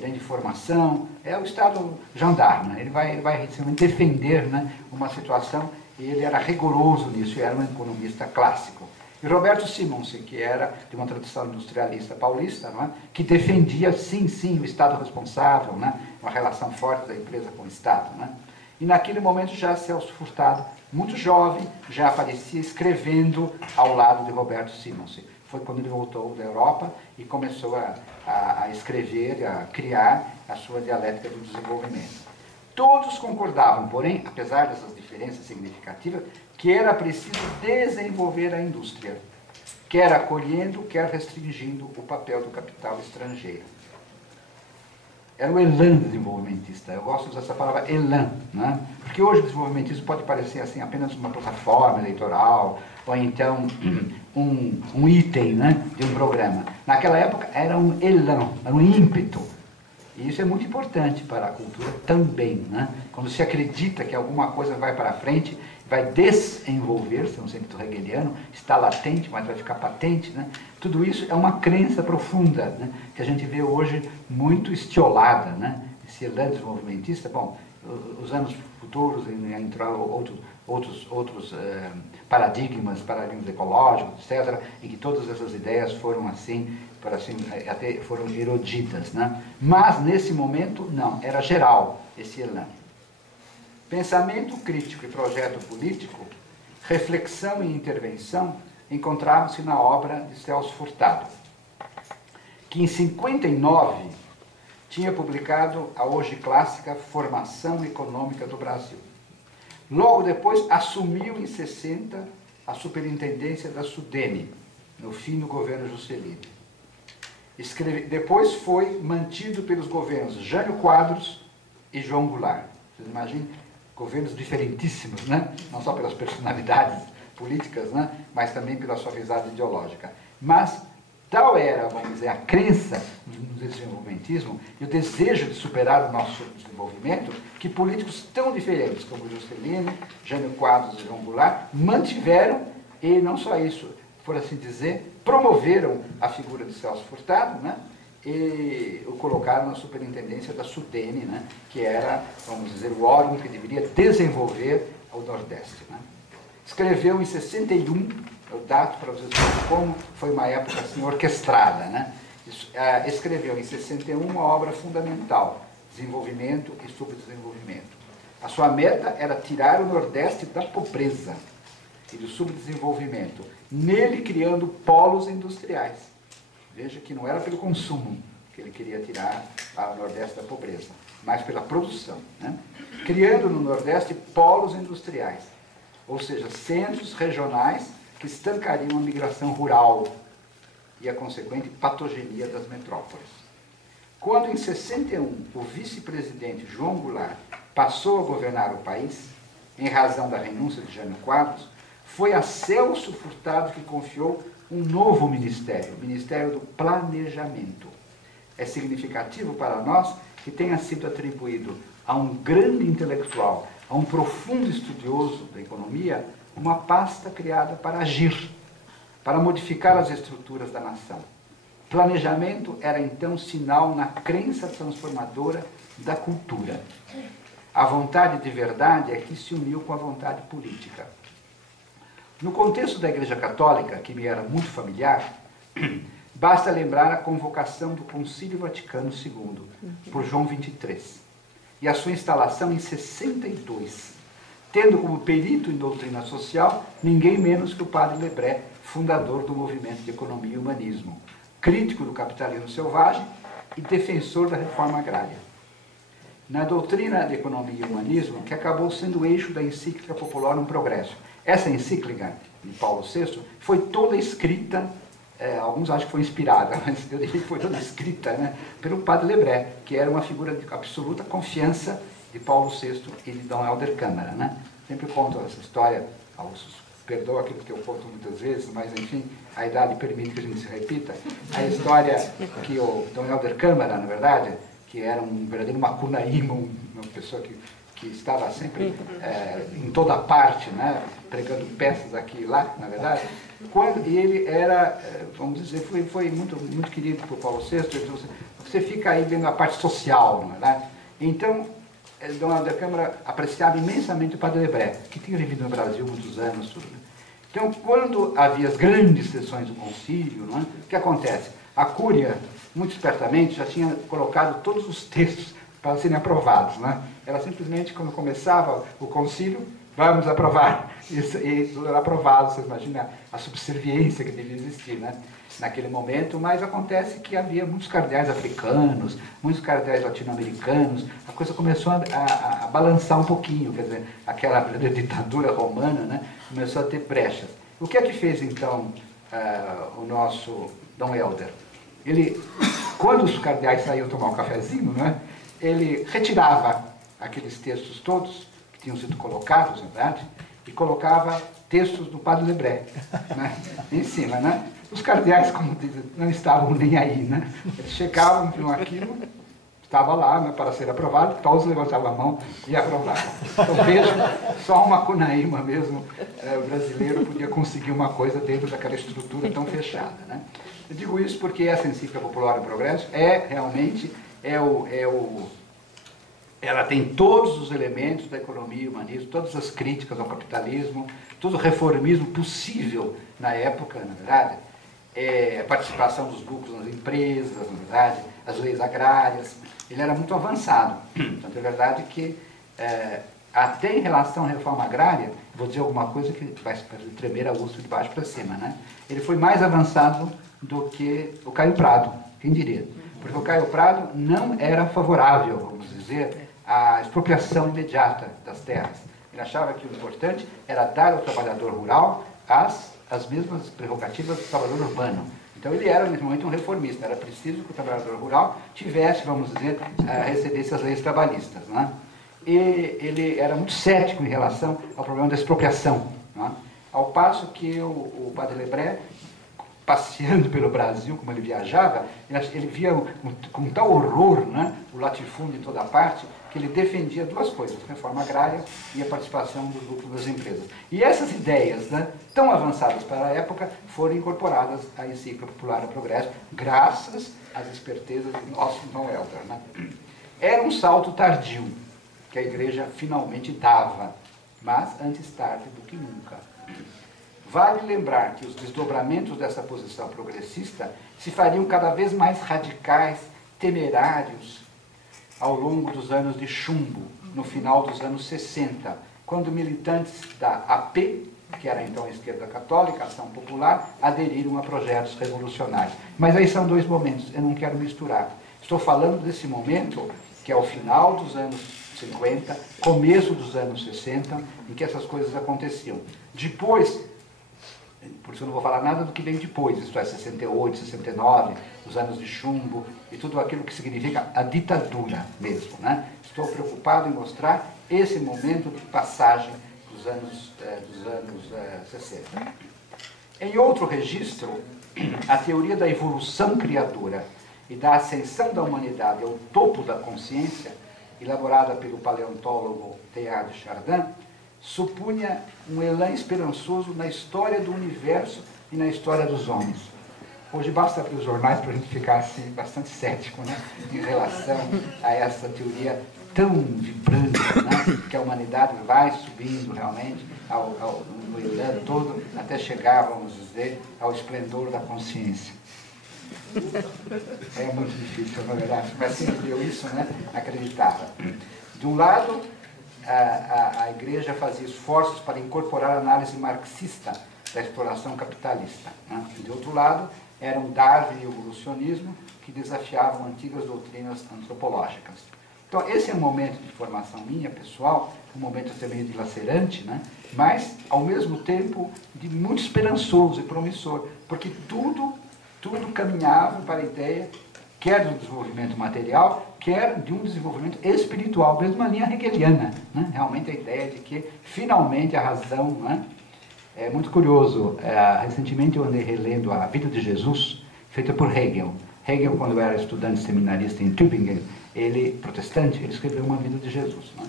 Nem de formação. É o Estado gendarme, né? Ele vai defender, né, uma situação, e ele era rigoroso nisso, e era um economista clássico. E Roberto Simonsen, que era de uma tradição industrialista paulista, não é? Que defendia, sim, o Estado responsável, né? Uma relação forte da empresa com o Estado. Né? E naquele momento já Celso Furtado, muito jovem, já aparecia escrevendo ao lado de Roberto Simonsen. Foi quando ele voltou da Europa e começou a escrever, a criar a sua dialética do desenvolvimento. Todos concordavam, porém, apesar dessas diferenças significativas, que era preciso desenvolver a indústria, quer acolhendo, quer restringindo o papel do capital estrangeiro. Era o elan desenvolvimentista. Eu gosto de usar essa palavra elan, né? Porque hoje o desenvolvimentismo pode parecer assim apenas uma plataforma eleitoral, ou então um item, né, de um programa. Naquela época era um elan, era um ímpeto. E isso é muito importante para a cultura também, né? Quando se acredita que alguma coisa vai para frente, vai desenvolver-se, no sentido hegeliano, está latente, mas vai ficar patente, né? Tudo isso é uma crença profunda, né? Que a gente vê hoje muito estiolada, né? Esse elan desenvolvimentista, bom, os anos futuros entraram outros paradigmas ecológicos, etc., em que todas essas ideias foram assim, até foram erodidas, né? Mas nesse momento não, era geral esse elan. Pensamento crítico e projeto político, reflexão e intervenção encontravam-se na obra de Celso Furtado, que em 59 tinha publicado a hoje clássica Formação Econômica do Brasil. Logo depois assumiu em 60 a superintendência da SUDENE, no fim do governo Juscelino. Depois foi mantido pelos governos Jânio Quadros e João Goulart. Vocês imaginem, governos diferentíssimos, né? Não só pelas personalidades políticas, né? Mas também pela sua visão ideológica. Mas tal era, vamos dizer, a crença no desenvolvimentismo e o desejo de superar o nosso desenvolvimento, que políticos tão diferentes como Juscelino, Jânio Quadros e João Goulart mantiveram, e não só isso, por assim dizer, promoveram a figura de Celso Furtado, né? E o colocaram na superintendência da SUDENE, né? Que era, vamos dizer, o órgão que deveria desenvolver o Nordeste, né? Escreveu em 61, eu dato para vocês verem como foi uma época assim orquestrada, né? Escreveu em 61 uma obra fundamental, Desenvolvimento e Subdesenvolvimento. A sua meta era tirar o Nordeste da pobreza e do subdesenvolvimento, nele criando polos industriais. Veja que não era pelo consumo que ele queria tirar o Nordeste da pobreza, mas pela produção, né? Criando no Nordeste polos industriais, ou seja, centros regionais que estancariam a migração rural e a consequente patogenia das metrópoles. Quando, em 61, o vice-presidente João Goulart passou a governar o país, em razão da renúncia de Jânio Quadros, foi a Celso Furtado que confiou um novo ministério, o Ministério do Planejamento. É significativo para nós que tenha sido atribuído a um grande intelectual, a um profundo estudioso da economia, uma pasta criada para agir, para modificar as estruturas da nação. Planejamento era então sinal na crença transformadora da cultura. A vontade de verdade é que se uniu com a vontade política. No contexto da Igreja Católica, que me era muito familiar, basta lembrar a convocação do Concílio Vaticano II, por João XXIII, e a sua instalação em 62, tendo como perito em doutrina social ninguém menos que o padre Lebré, fundador do movimento de economia e humanismo, crítico do capitalismo selvagem e defensor da reforma agrária. Na doutrina de economia e humanismo, que acabou sendo o eixo da encíclica Populorum Progresso. Essa encíclica de Paulo VI foi toda escrita, alguns acham que foi inspirada, mas eu diria que foi toda escrita, né, pelo padre Lebré, que era uma figura de absoluta confiança de Paulo VI e de Dom Helder Câmara, né? Sempre conto essa história, perdoa aquilo que eu conto muitas vezes, mas enfim, a idade permite que a gente se repita. A história que o Dom Helder Câmara, na verdade, que era um verdadeiro macunaíma, uma pessoa que estava sempre em toda parte, né, pregando peças aqui e lá, na verdade, e ele era, vamos dizer, foi muito, muito querido por Paulo VI, você fica aí vendo a parte social, não é? Então, Dom Helder Câmara apreciava imensamente o padre Lebré, que tinha vivido no Brasil muitos anos. Tudo, né? Então, quando havia as grandes sessões do concílio, não é? O que acontece? A Cúria, muito espertamente, já tinha colocado todos os textos para serem aprovados, né? Ela simplesmente, quando começava o concílio, vamos aprovar. E tudo era aprovado, você imagina a subserviência que devia existir, né? Naquele momento, mas acontece que havia muitos cardeais africanos, muitos cardeais latino-americanos, a coisa começou a balançar um pouquinho, quer dizer, aquela ditadura romana, né, começou a ter brechas. O que é que fez, então, o nosso Dom Helder? Ele, quando os cardeais saíam tomar um cafezinho, né, ele retirava aqueles textos todos, que tinham sido colocados, na verdade, e colocava textos do padre Lebré, né, em cima, né? Os cardeais, como dizem, não estavam nem aí, né? Eles chegavam, viam aquilo, estava lá, né, para ser aprovado, todos levantavam a mão e aprovavam. Então vejam, só uma Cunaíma mesmo, brasileiro, podia conseguir uma coisa dentro daquela estrutura tão fechada, né? Eu digo isso porque essa encíclica Popular do Progresso realmente ela tem todos os elementos da economia e humanismo, todas as críticas ao capitalismo, todo o reformismo possível na época, na verdade, a participação dos lucros nas empresas, na verdade, as leis agrárias. Ele era muito avançado. Portanto, é verdade que, até em relação à reforma agrária, vou dizer alguma coisa que vai tremer a USP de baixo para cima, né? Ele foi mais avançado do que o Caio Prado, quem diria? Porque o Caio Prado não era favorável, vamos dizer, à expropriação imediata das terras. Ele achava que o importante era dar ao trabalhador rural as mesmas prerrogativas do trabalhador urbano. Então ele era, nesse momento, um reformista. Era preciso que o trabalhador rural tivesse, vamos dizer, recebesse as leis trabalhistas, né? E ele era muito cético em relação ao problema da expropriação, né? Ao passo que o Padre Lebré, passeando pelo Brasil, como ele viajava, ele via com tal horror, né, o latifúndio em toda parte, que ele defendia duas coisas, a reforma agrária e a participação dos lucros das empresas. E essas ideias, né, tão avançadas para a época, foram incorporadas à Encíclica Popular do Progresso, graças às espertezas de nosso irmão Helder, né? Era um salto tardio, que a Igreja finalmente dava, mas antes tarde do que nunca. Vale lembrar que os desdobramentos dessa posição progressista se fariam cada vez mais radicais, temerários, ao longo dos anos de chumbo, no final dos anos 60, quando militantes da AP, que era então a esquerda católica, Ação Popular, aderiram a projetos revolucionários. Mas aí são dois momentos, eu não quero misturar. Estou falando desse momento, que é o final dos anos 50, começo dos anos 60, em que essas coisas aconteciam. Depois, por isso eu não vou falar nada do que vem depois, isto é, 68, 69, os anos de chumbo e tudo aquilo que significa a ditadura mesmo, né? Estou preocupado em mostrar esse momento de passagem dos anos 60. Em outro registro, a teoria da evolução criadora e da ascensão da humanidade ao topo da consciência, elaborada pelo paleontólogo Teilhard de Chardin, supunha um elan esperançoso na história do universo e na história dos homens. Hoje basta abrir os jornais para a gente ficar assim, bastante cético, né, em relação a essa teoria tão vibrante, né, que a humanidade vai subindo realmente no elan todo, até chegar, vamos dizer, ao esplendor da consciência. É muito difícil, na verdade, mas quem viu isso, né, acreditava. De um lado, a Igreja fazia esforços para incorporar a análise marxista da exploração capitalista, né? De outro lado, eram Darwin e o evolucionismo que desafiavam antigas doutrinas antropológicas. Então, esse é um momento de formação minha, pessoal, um momento até meio dilacerante, né? Mas, ao mesmo tempo, de muito esperançoso e promissor, porque tudo caminhava para a ideia, quer do desenvolvimento material, quer de um desenvolvimento espiritual, mesmo na linha hegeliana, né? Realmente a ideia de que, finalmente, a razão, né? É muito curioso, recentemente eu andei relendo a Vida de Jesus, feita por Hegel. Hegel, quando era estudante seminarista em Tübingen, ele, protestante, ele escreveu uma Vida de Jesus, né?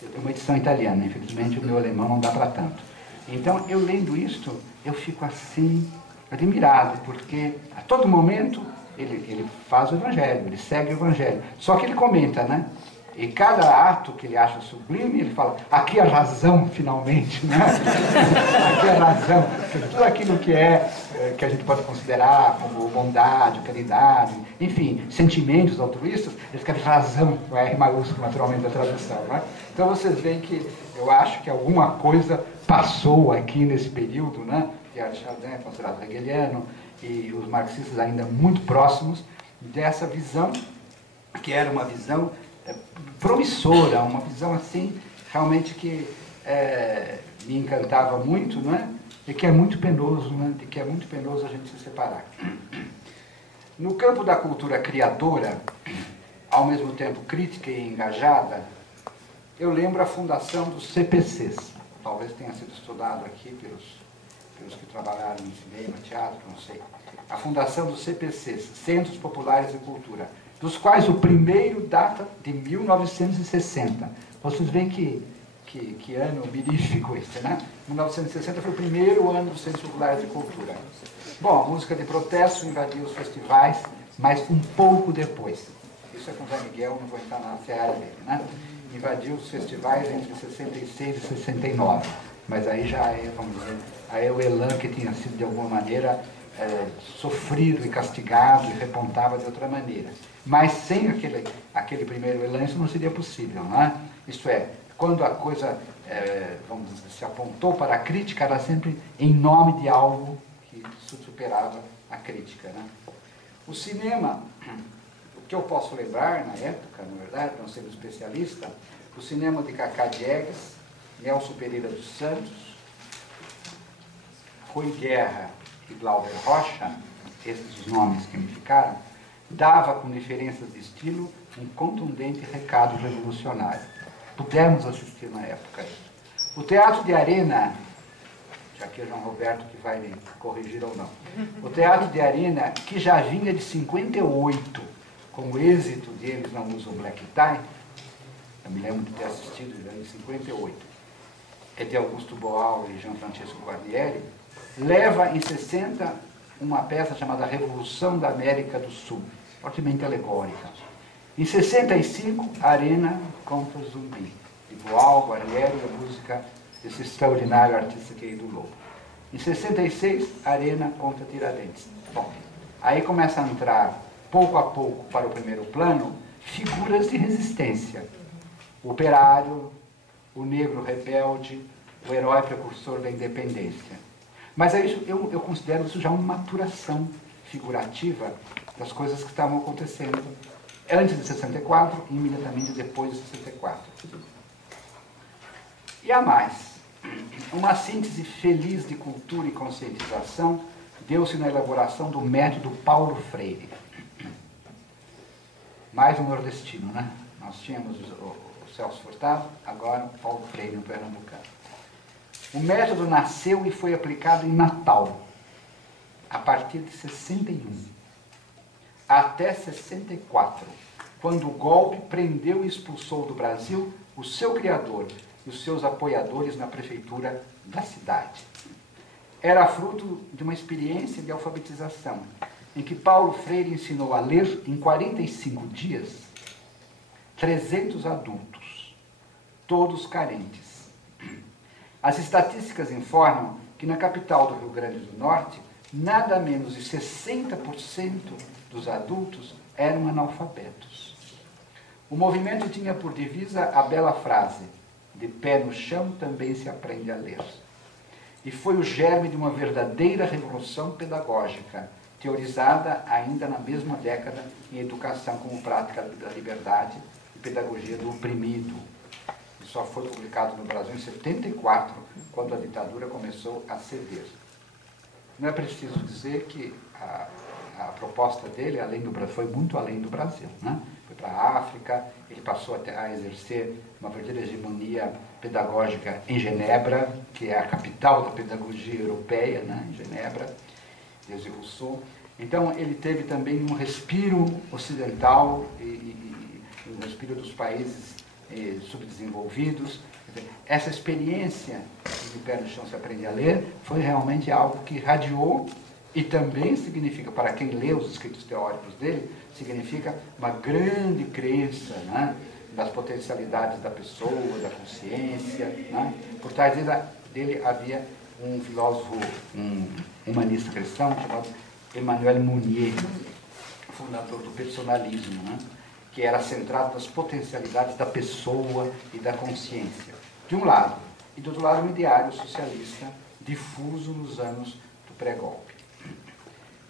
Eu tenho uma edição italiana, infelizmente o meu alemão não dá para tanto. Então, eu lendo isto, eu fico assim, admirado, porque a todo momento ele faz o Evangelho, ele segue o Evangelho. Só que ele comenta, né? E cada ato que ele acha sublime, ele fala, aqui a razão, finalmente, né? Aqui a razão. Tudo aquilo que que a gente pode considerar como bondade, caridade, enfim, sentimentos altruístas, ele escreve razão, com R maiúsculo, naturalmente, da tradução, né? Então vocês veem que eu acho que alguma coisa passou aqui nesse período, né? Teilhard de Chardin é considerado hegeliano, e os marxistas ainda muito próximos dessa visão, que era uma visão promissora, uma visão assim, realmente que me encantava muito, não é? E que é muito penoso, né? De que é muito penoso a gente se separar. No campo da cultura criadora, ao mesmo tempo crítica e engajada, eu lembro a fundação dos CPCs, talvez tenha sido estudado aqui pelos que trabalharam em cinema, teatro, não sei, a fundação dos CPCs, Centros Populares de Cultura, dos quais o primeiro data de 1960. Vocês veem que ano mirífico esse, né? 1960 foi o primeiro ano dos Centros Populares de Cultura. Bom, a música de protesto invadiu os festivais, mas um pouco depois. Isso é com o Zé Miguel, não vou entrar na seara dele, né? Invadiu os festivais entre 66 e 69. Mas aí já é, vamos dizer, aí é o elan que tinha sido de alguma maneira sofrido e castigado e repontava de outra maneira. Mas sem aquele primeiro elan isso não seria possível, né? Isto é, quando a coisa, vamos dizer, se apontou para a crítica, era sempre em nome de algo que superava a crítica, né? O cinema, o que eu posso lembrar na época, na verdade, não sendo especialista, o cinema de Cacá Diegues, Nelson Pereira dos Santos, Rui Guerra e Glauber Rocha, esses os nomes que me ficaram, dava com diferenças de estilo um contundente recado revolucionário. Pudemos assistir na época isso. O Teatro de Arena, já que é João Roberto que vai me corrigir ou não, o Teatro de Arena, que já vinha de 58, com o êxito de Eles Não Usam Black Tie, eu me lembro de ter assistido já em 58, é de Augusto Boal e Jean Francesco Guarnieri, leva em 60 uma peça chamada Revolução da América do Sul, fortemente alegórica. Em 65, Arena contra o Zumbi, de Boal, Guarnieri e a música desse extraordinário artista que é do Lobo. Em 66, Arena contra Tiradentes. Bom, aí começa a entrar, pouco a pouco, para o primeiro plano, figuras de resistência. O operário, o negro rebelde, o herói precursor da independência. Mas é isso, eu considero isso já uma maturação figurativa das coisas que estavam acontecendo antes de 64 e imediatamente depois de 64. E há mais. Uma síntese feliz de cultura e conscientização deu-se na elaboração do método Paulo Freire. Mais um nordestino, né? Nós tínhamos o Celso Furtado, agora o Paulo Freire, no Pernambucano. O método nasceu e foi aplicado em Natal, a partir de 61, até 64, quando o golpe prendeu e expulsou do Brasil o seu criador e os seus apoiadores na prefeitura da cidade. Era fruto de uma experiência de alfabetização, em que Paulo Freire ensinou a ler, em 45 dias, 300 adultos, todos carentes. As estatísticas informam que na capital do Rio Grande do Norte, nada menos de 60% dos adultos eram analfabetos. O movimento tinha por divisa a bela frase: de pé no chão também se aprende a ler. E foi o germe de uma verdadeira revolução pedagógica, teorizada ainda na mesma década em Educação como Prática da Liberdade e Pedagogia do Oprimido. E só foi publicado no Brasil em 74, quando a ditadura começou a ceder. Não é preciso dizer que a proposta dele, além do Brasil, foi muito além do Brasil, né? Foi para a África, ele passou a exercer uma verdadeira hegemonia pedagógica em Genebra, que é a capital da pedagogia europeia, né? Em Genebra, desde Rousseau. Então, ele teve também um respiro ocidental e um respiro dos países subdesenvolvidos. Essa experiência de pé no chão se aprende a ler foi realmente algo que radiou e também significa, para quem lê os escritos teóricos dele, significa uma grande crença, né, das potencialidades da pessoa, da consciência, né? Por trás dele havia um filósofo, um humanista cristão chamado Emmanuel Mounier, fundador do personalismo, né? Que era centrado nas potencialidades da pessoa e da consciência, de um lado, e do outro lado um ideário socialista difuso nos anos do pré-golpe.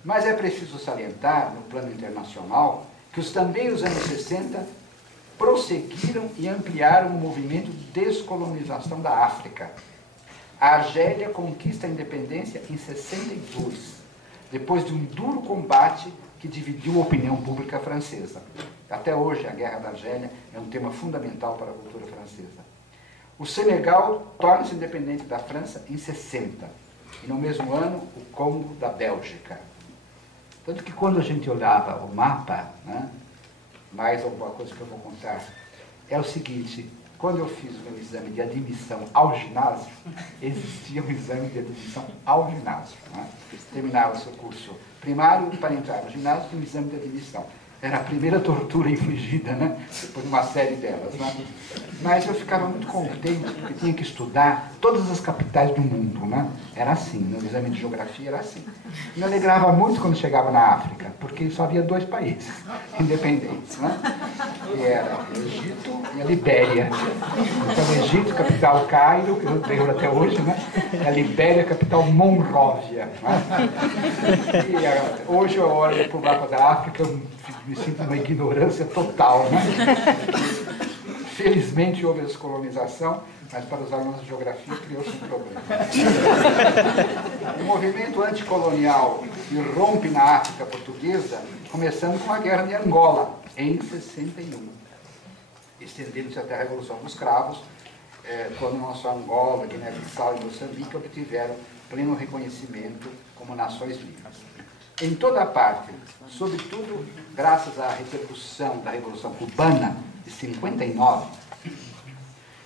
Mas é preciso salientar, no plano internacional, que também os anos 60 prosseguiram e ampliaram o movimento de descolonização da África. A Argélia conquista a independência em 62, depois de um duro combate que dividiu a opinião pública francesa. Até hoje, a Guerra da Argélia é um tema fundamental para a cultura francesa. O Senegal torna-se independente da França em 60. e no mesmo ano o Congo da Bélgica. Tanto que quando a gente olhava o mapa, né, mais alguma coisa que eu vou contar, é o seguinte: quando eu fiz o meu exame de admissão ao ginásio, existia um exame de admissão ao ginásio. Né? Terminava o seu curso primário, para entrar no ginásio, tinha um exame de admissão. Era a primeira tortura infligida, né? Depois de uma série delas. Né? Mas eu ficava muito contente, porque tinha que estudar todas as capitais do mundo. Né? Era assim, no exame de geografia era assim. Me alegrava muito quando chegava na África, porque só havia 2 países independentes. Né? Que era o Egito e a Libéria. Então, o Egito, capital Cairo, que eu tenho até hoje, né? E a Libéria, capital Monróvia. Né? E hoje eu olho para o mapa da África, eu me sinto numa ignorância total. Né? Felizmente houve a descolonização, mas para os alunos de geografia criou-se um problema. O movimento anticolonial irrompe na África portuguesa, começando com a Guerra de Angola, em 61. Estendendo-se até a Revolução dos Cravos, quando não só Angola, Guiné-Bissau e Moçambique obtiveram pleno reconhecimento como nações livres. Em toda parte, sobretudo graças à repercussão da Revolução Cubana de 59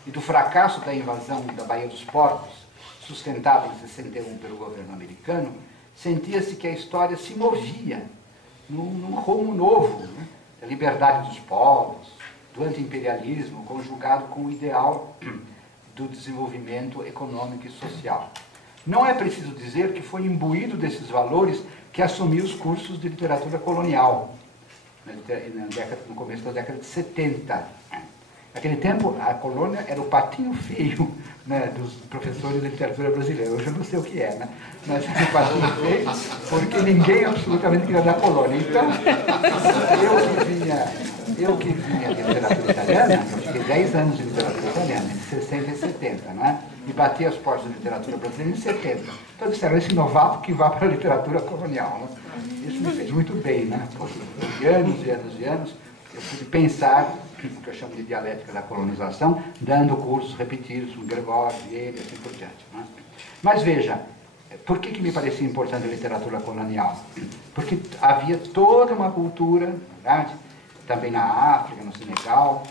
e do fracasso da invasão da Baía dos Portos, sustentada em 61 pelo governo americano, sentia-se que a história se movia num rumo novo, né? Da liberdade dos povos, do anti-imperialismo, conjugado com o ideal do desenvolvimento econômico e social. Não é preciso dizer que foi imbuído desses valores que assumiu os cursos de literatura colonial, no começo da década de 70. Naquele tempo, a colônia era o patinho feio, né, dos professores de literatura brasileira. Hoje eu não sei o que é, né? Mas era o patinho feio, porque ninguém absolutamente queria dar colônia. Então, eu que vinha de literatura italiana, eu fiquei 10 anos de literatura italiana, em 60 e 70, né? E bati as portas da literatura brasileira em 70. Então disseram, esse novato que vá para a literatura colonial. Né? Isso me fez muito bem, né? Por anos e anos e anos, eu pude pensar o que eu chamo de dialética da colonização, dando cursos repetidos com Gregório, Vieira e assim por diante. Né? Mas veja, por que me parecia importante a literatura colonial? Porque havia toda uma cultura, na verdade, também na África, no Senegal,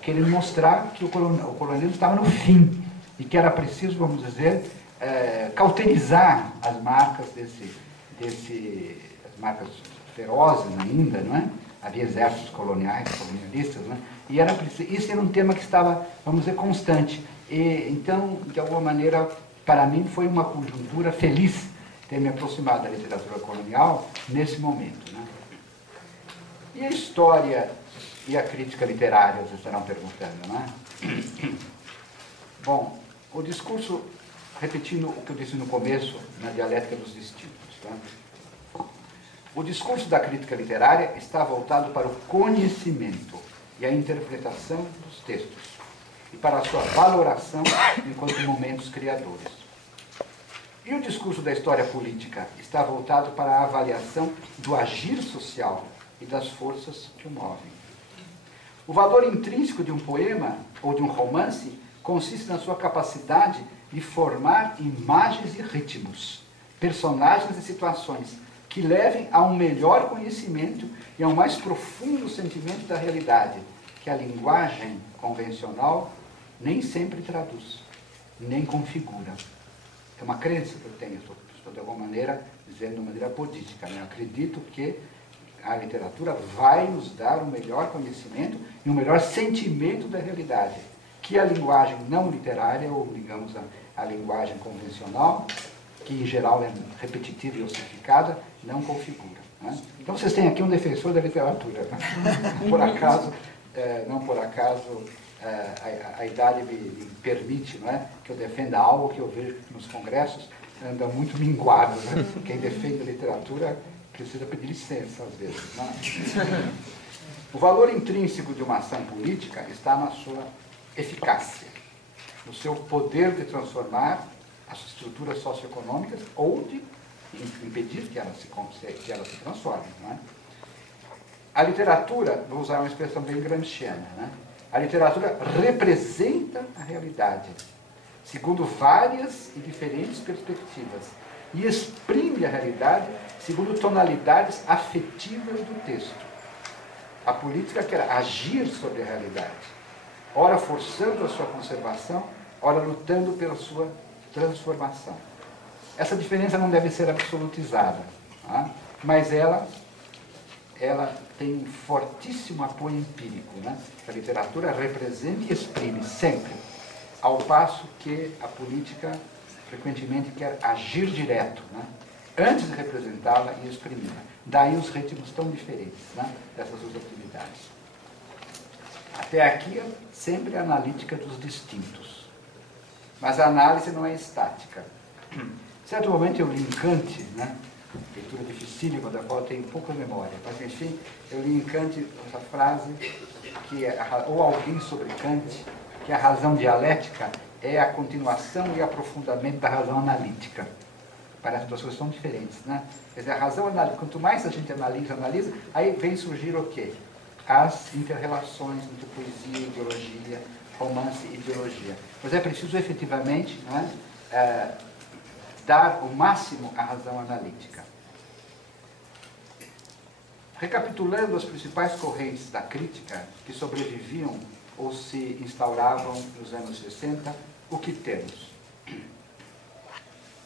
querendo mostrar que o colonialismo estava no fim e que era preciso, vamos dizer, cauterizar as marcas as marcas ferozes ainda, não é? Havia exércitos colonialistas, né? E era preciso, isso era um tema que estava, vamos dizer, constante. E, então, de alguma maneira, para mim foi uma conjuntura feliz ter me aproximado da literatura colonial nesse momento, né? E a história e a crítica literária, vocês estarão perguntando, não é? Bom, o discurso, repetindo o que eu disse no começo, na dialética dos destinos, tá? O discurso da crítica literária está voltado para o conhecimento e a interpretação dos textos e para a sua valoração enquanto momentos criadores. E o discurso da história política está voltado para a avaliação do agir social e das forças que o movem. O valor intrínseco de um poema ou de um romance consiste na sua capacidade de formar imagens e ritmos, personagens e situações que levem a um melhor conhecimento e a um mais profundo sentimento da realidade, que a linguagem convencional nem sempre traduz, nem configura. É uma crença que eu tenho, estou de alguma maneira dizendo de maneira política, né? Eu acredito que a literatura vai nos dar um melhor conhecimento e um melhor sentimento da realidade, que a linguagem não literária, ou digamos a linguagem convencional, que em geral é repetitiva e ossificada, não configura. Né? Então vocês têm aqui um defensor da literatura. Né? Não por acaso, a idade me permite, não é, que eu defenda algo que eu vejo que nos congressos anda muito minguado. Né? Quem defende a literatura precisa pedir licença às vezes. Né? O valor intrínseco de uma ação política está na sua eficácia, no seu poder de transformar as estruturas socioeconômicas ou de impedir que elas se transformem. Não é? A literatura, vou usar uma expressão bem gramsciana, né? A literatura representa a realidade, segundo várias e diferentes perspectivas, e exprime a realidade segundo tonalidades afetivas do texto. A política quer agir sobre a realidade, ora forçando a sua conservação, ora lutando pela sua transformação. Essa diferença não deve ser absolutizada, tá? Mas ela tem um fortíssimo apoio empírico, né? A literatura representa e exprime sempre, ao passo que a política frequentemente quer agir direto, né? Antes de representá-la e exprimi-la. Daí os ritmos tão diferentes, né? Dessas duas atividades. Até aqui é sempre a analítica dos distintos. Mas a análise não é estática. Em certo momento eu li em Kant, né? Leitura dificílima, da qual eu tenho pouca memória, mas enfim, eu li em Kant essa frase, que é, ou alguém sobre Kant, que a razão dialética é a continuação e aprofundamento da razão analítica. Parece que as coisas são diferentes, né? Quer dizer, a razão analítica, quanto mais a gente analisa, aí vem surgir o quê? As inter-relações entre poesia, ideologia, romance e ideologia. Mas é preciso efetivamente, né, dar o máximo à razão analítica. Recapitulando as principais correntes da crítica que sobreviviam ou se instauravam nos anos 60, o que temos?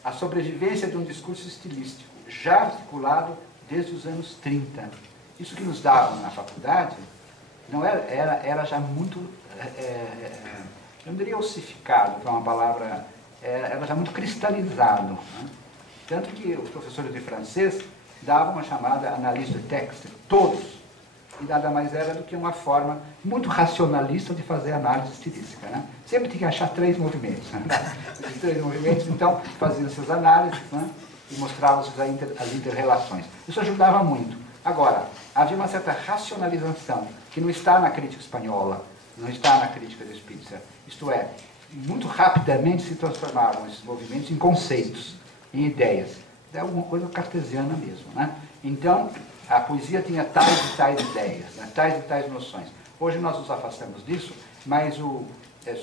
A sobrevivência de um discurso estilístico, já articulado desde os anos 30. Isso que nos davam na faculdade não era já muito, eu não diria ossificado, que é uma palavra, era já muito cristalizado, né? Tanto que os professores de francês davam uma chamada analise de texto, todos, e nada mais era do que uma forma muito racionalista de fazer análise estilística, né? Sempre tinha que achar 3 movimentos, né? Esses 3 movimentos, então, faziam essas análises, né? E mostravam as inter-relações. Isso ajudava muito. Agora, havia uma certa racionalização, que não está na crítica espanhola, não está na crítica de Spitzer. Isto é, muito rapidamente se transformaram esses movimentos em conceitos, em ideias. É alguma coisa cartesiana mesmo, né? Então, a poesia tinha tais e tais ideias, né? Tais e tais noções. Hoje nós nos afastamos disso, mas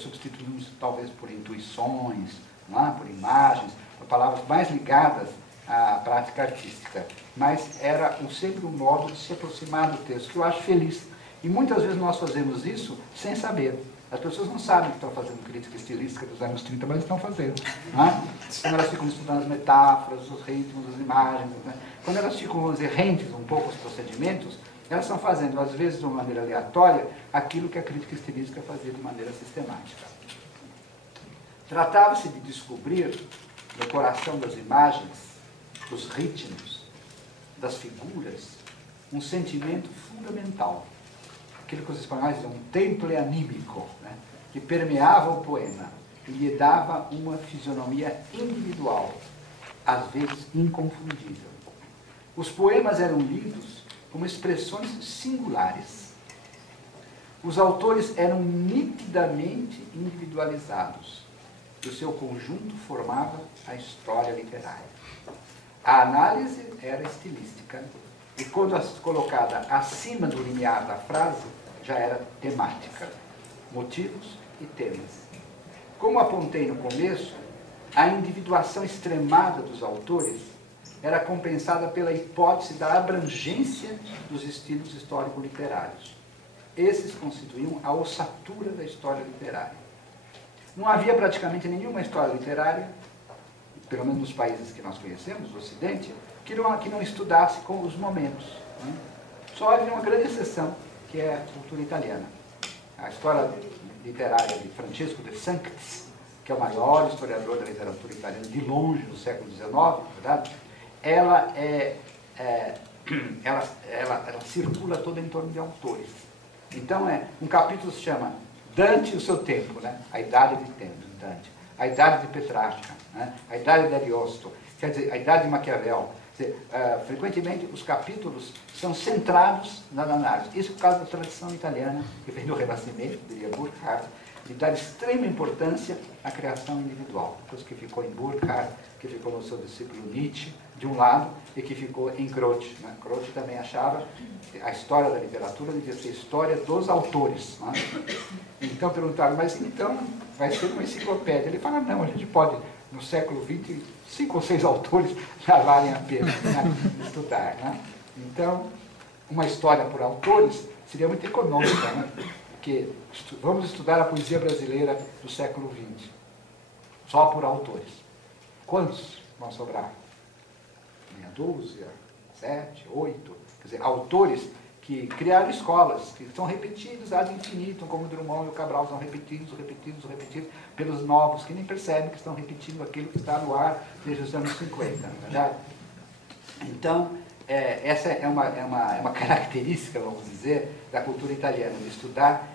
substituímos talvez por intuições, não é? Por imagens, por palavras mais ligadas à prática artística. Mas era sempre um modo de se aproximar do texto, que eu acho feliz. E muitas vezes nós fazemos isso sem saber. As pessoas não sabem que estão fazendo crítica estilística dos anos 30, mas estão fazendo. Não é? Quando elas ficam estudando as metáforas, os ritmos, as imagens, né? Quando elas ficam, vamos dizer, rentes um pouco os procedimentos, elas estão fazendo, às vezes de uma maneira aleatória, aquilo que a crítica estilística fazia de maneira sistemática. Tratava-se de descobrir, no coração das imagens, dos ritmos, das figuras, um sentimento fundamental. Aquilo que os espanhóis dizem, um temple anímico, né, que permeava o poema e lhe dava uma fisionomia individual, às vezes inconfundível. Os poemas eram lidos como expressões singulares. Os autores eram nitidamente individualizados e o seu conjunto formava a história literária. A análise era estilística e, quando colocada acima do limiar da frase, já era temática, motivos e temas. Como apontei no começo, a individuação extremada dos autores era compensada pela hipótese da abrangência dos estilos histórico-literários. Esses constituíam a ossatura da história literária. Não havia praticamente nenhuma história literária, pelo menos nos países que nós conhecemos, do Ocidente, que não estudasse com os momentos, né? Só havia uma grande exceção, que é a cultura italiana. A história literária de Francesco de Sanctis, que é o maior historiador da literatura italiana de longe do século XIX, verdade? Ela circula toda em torno de autores. Então, um capítulo se chama Dante e o seu tempo, né? A idade de Dante, a idade de Petrarca, né? A idade de Ariosto, quer dizer, a idade de Maquiavel, Quer dizer, frequentemente os capítulos são centrados na análise. Isso por causa da tradição italiana, que vem do Renascimento, diria Burckhardt, de dar extrema importância à criação individual. Coisa que ficou em Burckhardt, que ficou no seu discípulo Nietzsche, de um lado, e que ficou em Croce. Né? Croce também achava que a história da literatura devia ser história dos autores. Né? Então perguntaram, mas então vai ser uma enciclopédia? Ele fala, não, a gente pode, no século XX, 5 ou 6 autores já valem a pena, né, estudar. Né? Então, uma história por autores seria muito econômica, né? Porque vamos estudar a poesia brasileira do século XX, só por autores. Quantos vão sobrar? Meia dúzia, 7, 8, quer dizer, autores que criaram escolas, que são repetidos ad infinitum, como Drummond e o Cabral são repetidos pelos novos, que nem percebem que estão repetindo aquilo que está no ar desde os anos 50, não é verdade? Então, essa é uma característica, vamos dizer, da cultura italiana, de estudar,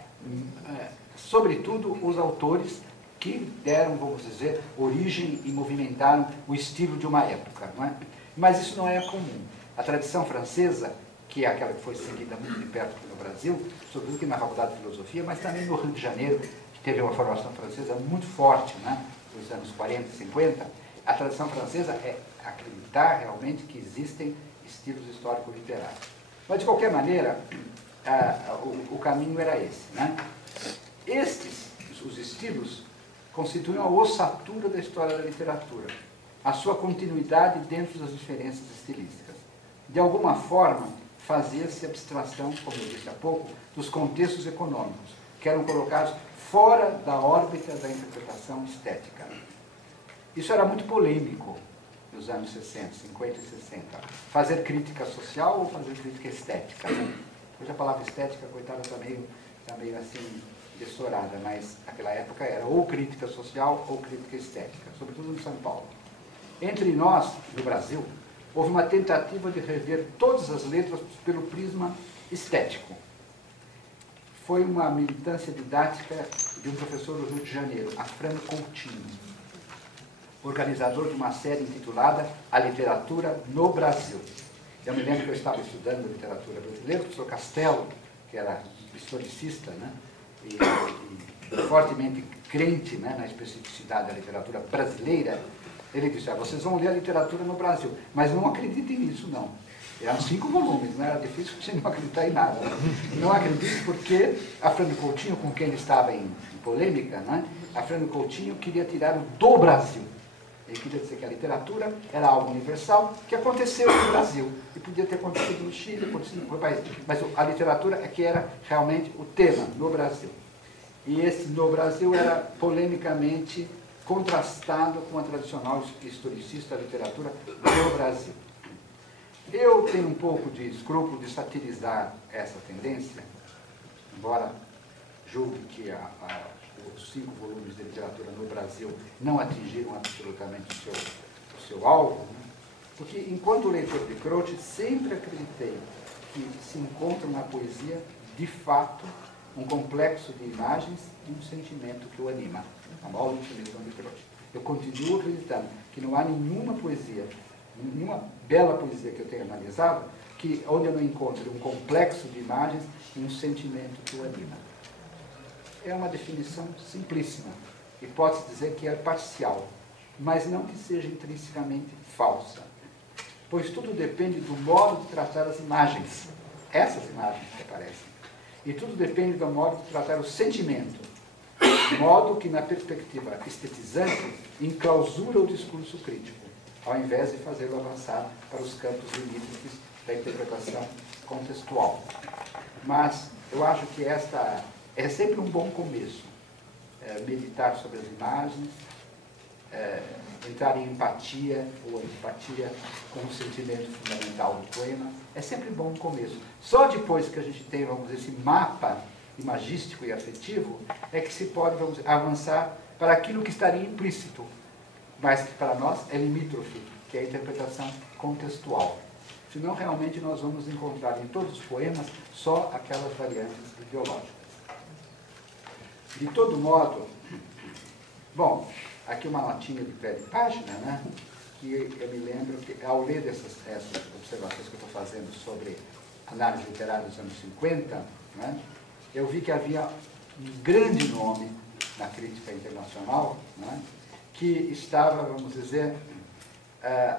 sobretudo, os autores que deram, vamos dizer, origem e movimentaram o estilo de uma época, não é? Mas isso não é comum. A tradição francesa, que é aquela que foi seguida muito de perto aqui no Brasil, sobretudo aqui na Faculdade de Filosofia, mas também no Rio de Janeiro, que teve uma formação francesa muito forte, né, nos anos 40 e 50, a tradição francesa é acreditar realmente que existem estilos histórico-literários. Mas, de qualquer maneira, o caminho era esse. Né? Os estilos, constituem a ossatura da história da literatura, a sua continuidade dentro das diferenças estilísticas. De alguma forma, fazia-se abstração, como eu disse há pouco, dos contextos econômicos, que eram colocados fora da órbita da interpretação estética. Isso era muito polêmico nos anos 60, 50 e 60. Fazer crítica social ou fazer crítica estética? Hoje a palavra estética, coitada, está meio assim dessorada, mas naquela época era ou crítica social ou crítica estética, sobretudo em São Paulo. Entre nós, no Brasil, houve uma tentativa de rever todas as letras pelo prisma estético. Foi uma militância didática de um professor do Rio de Janeiro, Afrânio Coutinho, organizador de uma série intitulada A Literatura no Brasil. Eu me lembro que eu estava estudando literatura brasileira, o professor Castelo, que era historicista, né, e fortemente crente, né, na especificidade da literatura brasileira, ele disse, vocês vão ler a literatura no Brasil, mas não acreditem nisso, não. Eram 5 volumes, não era difícil você não acreditar em nada. Né? Não acredite porque Afrânio Coutinho, com quem ele estava em polêmica, né, Afrânio Coutinho queria tirar o do Brasil. Ele queria dizer que a literatura era algo universal que aconteceu no Brasil. E podia ter acontecido no Chile, acontecido no país. Mas a literatura é que era realmente o tema no Brasil. E esse no Brasil era polemicamente contrastado com a tradicional historicista da literatura do Brasil. Eu tenho um pouco de escrúpulo de satirizar essa tendência, embora julgue que os 5 volumes de literatura no Brasil não atingiram absolutamente o seu alvo, né? Porque, enquanto leitor de Croce, sempre acreditei que se encontra na poesia, de fato, um complexo de imagens e um sentimento que o anima. A maior definição de Croce. Eu continuo acreditando que não há nenhuma poesia, nenhuma bela poesia que eu tenha analisado, onde eu não encontre um complexo de imagens e um sentimento que o anima. É uma definição simplíssima e pode-se dizer que é parcial, mas não que seja intrinsecamente falsa, pois tudo depende do modo de tratar as imagens, essas imagens que aparecem, e tudo depende do modo de tratar o sentimento, modo que na perspectiva estetizante enclausura o discurso crítico, ao invés de fazê-lo avançar para os campos limítrofes da interpretação contextual. Mas eu acho que esta é sempre um bom começo, meditar sobre as imagens, entrar em empatia ou antipatia com o sentimento fundamental do poema, é sempre bom no começo. Só depois que a gente tem, vamos dizer, esse mapa imagístico e afetivo, é que se pode, vamos dizer, avançar para aquilo que estaria implícito, mas que para nós é limítrofe, que é a interpretação contextual. Senão, realmente, nós vamos encontrar em todos os poemas só aquelas variantes ideológicas. De todo modo, bom, aqui uma notinha de pé de página, né? que eu me lembro que, ao ler essas observações que eu estou fazendo sobre análise literária dos anos 50, né, eu vi que havia um grande nome na crítica internacional, né, que estava, vamos dizer,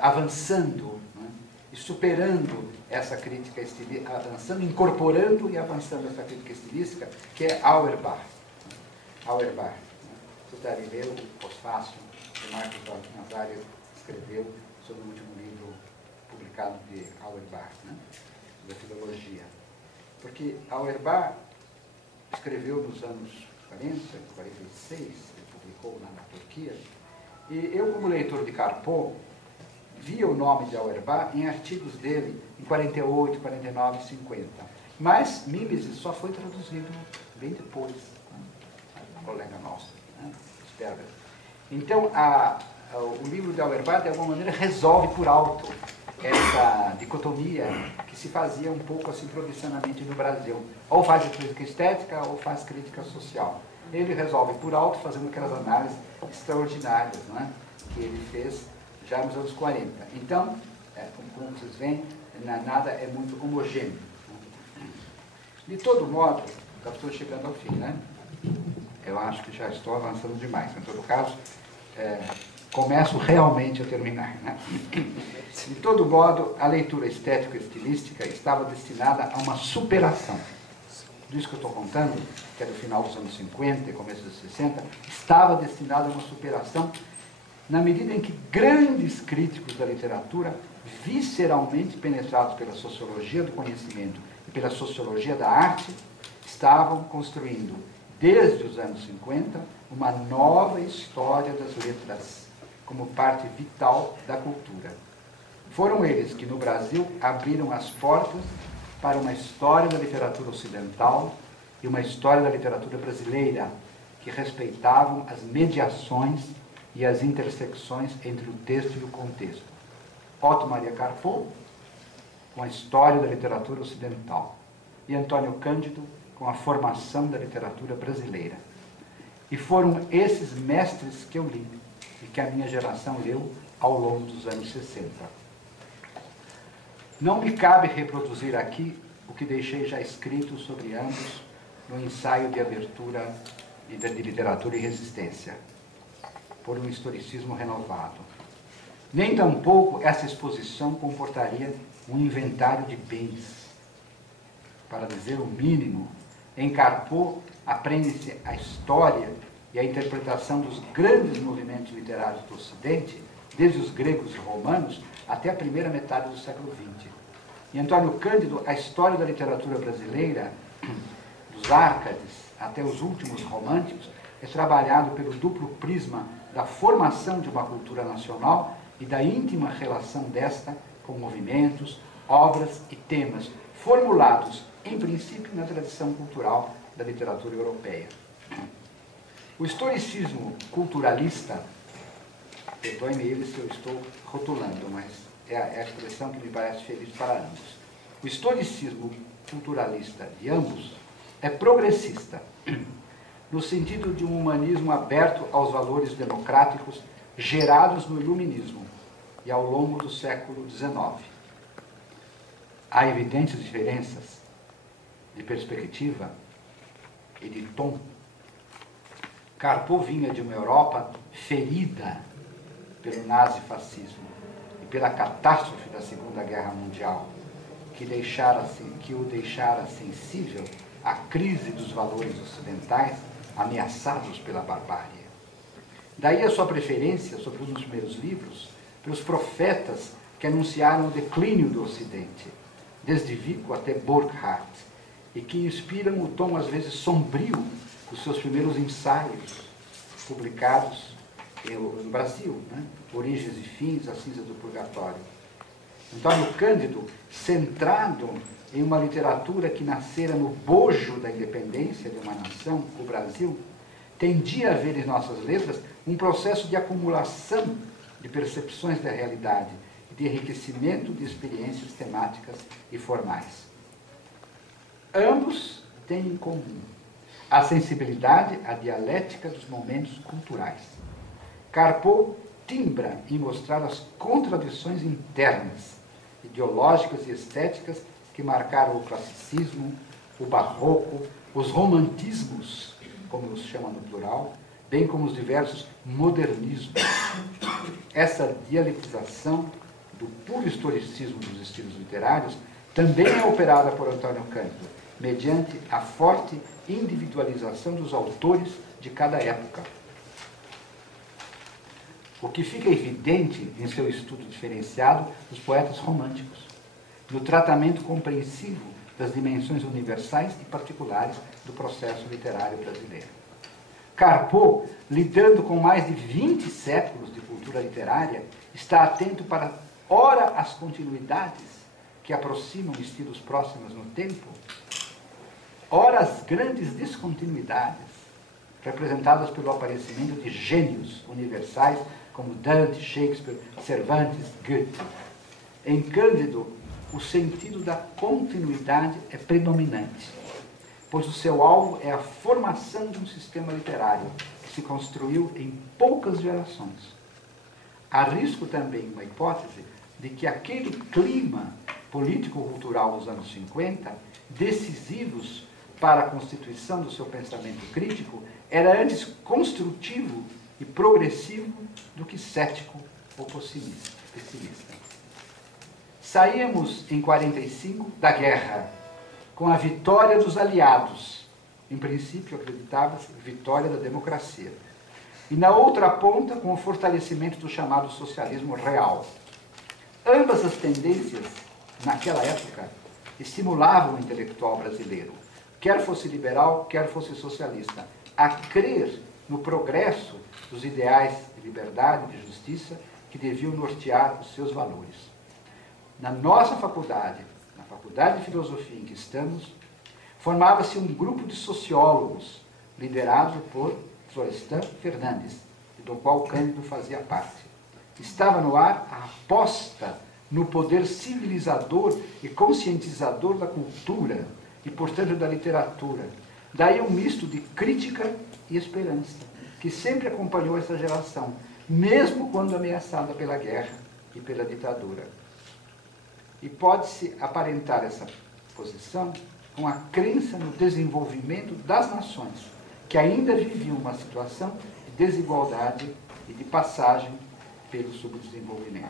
avançando, né, e superando essa crítica estilística, avançando, incorporando e avançando essa crítica estilística, que é Auerbach. Auerbach. Né? Vocês devem ler o pós-fácil que Marcos Nazário escreveu sobre o último livro publicado de Auerbach, né? Da filologia. Porque Auerbach escreveu nos anos 40, 46, ele publicou lá na Turquia, e eu, como leitor de Carpo, via o nome de Auerbach em artigos dele em 48, 49, 50. Mas Mimesis só foi traduzido bem depois, né? A colega nossa, né? Sperber. Então, o livro de Auerbach, de alguma maneira, resolve por alto essa dicotomia que se fazia um pouco assim provisionalmente no Brasil. Ou faz crítica estética ou faz crítica social. Ele resolve por alto, fazendo aquelas análises extraordinárias, né, que ele fez já nos anos 40. Então, como vocês veem, nada é muito homogêneo. De todo modo, já estou chegando ao fim, né? Eu acho que já estou avançando demais. Em todo caso, começo realmente a terminar, né? De todo modo, a leitura estético-estilística estava destinada a uma superação. Tudo isso que eu estou contando, que é do final dos anos 50 e começo dos 60, estava destinada a uma superação na medida em que grandes críticos da literatura, visceralmente penetrados pela sociologia do conhecimento e pela sociologia da arte, estavam construindo, desde os anos 50, uma nova história das letras, como parte vital da cultura. Foram eles que, no Brasil, abriram as portas para uma história da literatura ocidental e uma história da literatura brasileira, que respeitavam as mediações e as intersecções entre o texto e o contexto. Otto Maria Carpo, com a história da literatura ocidental, e Antônio Cândido, com a formação da literatura brasileira. E foram esses mestres que eu li, e que a minha geração leu ao longo dos anos 60. Não me cabe reproduzir aqui o que deixei já escrito sobre ambos no ensaio de abertura de literatura e resistência, por um historicismo renovado. Nem tampouco essa exposição comportaria um inventário de bens. Para dizer o mínimo, em Carpo aprende-se a história e a interpretação dos grandes movimentos literários do Ocidente, desde os gregos e romanos até a primeira metade do século XX. Em Antônio Cândido, a história da literatura brasileira, dos Árcades até os últimos românticos, é trabalhado pelo duplo prisma da formação de uma cultura nacional e da íntima relação desta com movimentos, obras e temas formulados, em princípio, na tradição cultural da literatura europeia. O historicismo culturalista, perdoe-me ele se eu estou rotulando, mas é a expressão que me parece feliz para ambos. O historicismo culturalista de ambos é progressista, no sentido de um humanismo aberto aos valores democráticos gerados no iluminismo e ao longo do século XIX. Há evidentes diferenças de perspectiva e de tom. Carpo vinha de uma Europa ferida pelo nazifascismo e pela catástrofe da Segunda Guerra Mundial, que o deixara sensível à crise dos valores ocidentais ameaçados pela barbárie. Daí a sua preferência, sobretudo nos primeiros livros, pelos profetas que anunciaram o declínio do Ocidente, desde Vico até Burckhardt, e que inspiram o tom às vezes sombrio dos seus primeiros ensaios, publicados no Brasil, né? Origens e Fins, A Cinza do Purgatório. Antônio Cândido, centrado em uma literatura que nascera no bojo da independência de uma nação, o Brasil, tendia a ver em nossas letras um processo de acumulação de percepções da realidade e de enriquecimento de experiências temáticas e formais. Ambos têm em comum a sensibilidade à dialética dos momentos culturais. Carpo timbra em mostrar as contradições internas, ideológicas e estéticas que marcaram o classicismo, o barroco, os romantismos, como os chamam no plural, bem como os diversos modernismos. Essa dialetização do puro historicismo dos estilos literários também é operada por Antônio Cândido, mediante a forte individualização dos autores de cada época. O que fica evidente em seu estudo diferenciado dos poetas românticos, no tratamento compreensivo das dimensões universais e particulares do processo literário brasileiro. Carpo, lidando com mais de 20 séculos de cultura literária, está atento para, ora, as continuidades que aproximam estilos próximos no tempo, ora, as grandes descontinuidades, representadas pelo aparecimento de gênios universais como Dante, Shakespeare, Cervantes, Goethe. Em Cândido, o sentido da continuidade é predominante, pois o seu alvo é a formação de um sistema literário que se construiu em poucas gerações. Arrisco também uma hipótese de que aquele clima político-cultural dos anos 50, decisivos para a constituição do seu pensamento crítico, era antes construtivo e progressivo do que cético ou pessimista. Saíamos, em 45, da guerra, com a vitória dos aliados. Em princípio, acreditava-se vitória da democracia. E na outra ponta, com o fortalecimento do chamado socialismo real. Ambas as tendências, naquela época, estimulavam o intelectual brasileiro, quer fosse liberal, quer fosse socialista, a crer no progresso dos ideais de liberdade e de justiça que deviam nortear os seus valores. Na nossa faculdade, na Faculdade de Filosofia em que estamos, formava-se um grupo de sociólogos, liderado por Florestan Fernandes, do qual Cândido fazia parte. Estava no ar a aposta no poder civilizador e conscientizador da cultura e, portanto, da literatura. Daí um misto de crítica e esperança, que sempre acompanhou essa geração, mesmo quando ameaçada pela guerra e pela ditadura. E pode-se aparentar essa posição com a crença no desenvolvimento das nações, que ainda viviam uma situação de desigualdade e de passagem pelo subdesenvolvimento.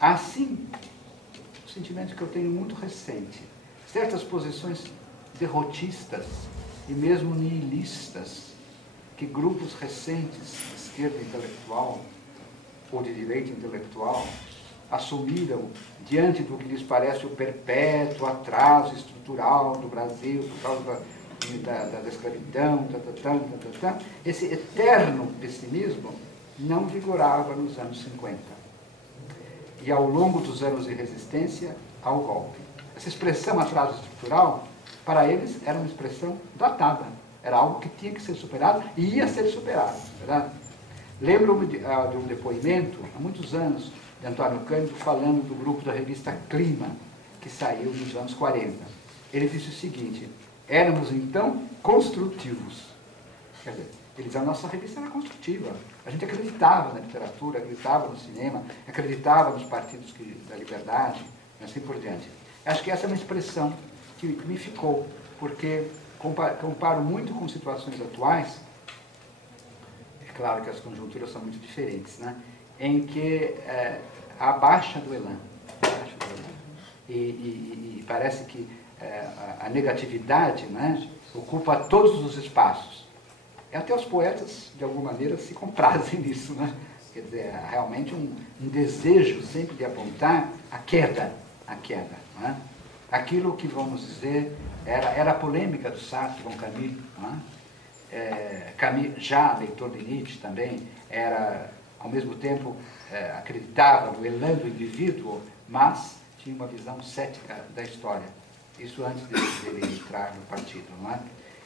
Assim, o sentimento que eu tenho muito recente, certas posições derrotistas e mesmo nihilistas que grupos recentes de esquerda intelectual ou de direita intelectual assumiram diante do que lhes parece o perpétuo atraso estrutural do Brasil por causa da escravidão, esse eterno pessimismo não vigorava nos anos 50. E ao longo dos anos de resistência ao golpe. Essa expressão atraso estrutural, para eles, era uma expressão datada. Era algo que tinha que ser superado e ia ser superado. Verdade? Lembro-me de um depoimento, há muitos anos, de Antônio Cândido, falando do grupo da revista Clima, que saiu nos anos 40. Ele disse o seguinte: éramos, então, construtivos. Quer dizer, ele diz, a nossa revista era construtiva. A gente acreditava na literatura, acreditava no cinema, acreditava nos partidos da liberdade, e assim por diante. Acho que essa é uma expressão que me ficou, porque comparo muito com situações atuais, é claro que as conjunturas são muito diferentes, né? Em que há baixa do elan. E parece que a negatividade, né, ocupa todos os espaços. E até os poetas, de alguma maneira, se comprazem nisso, né? Quer dizer, há realmente um desejo sempre de apontar a queda, né? Aquilo que, vamos dizer, era a polêmica do Sartre com Camus, né? Camus, já leitor de Nietzsche também, era, ao mesmo tempo, acreditava no elan do indivíduo, mas tinha uma visão cética da história. Isso antes dele entrar no partido, não é?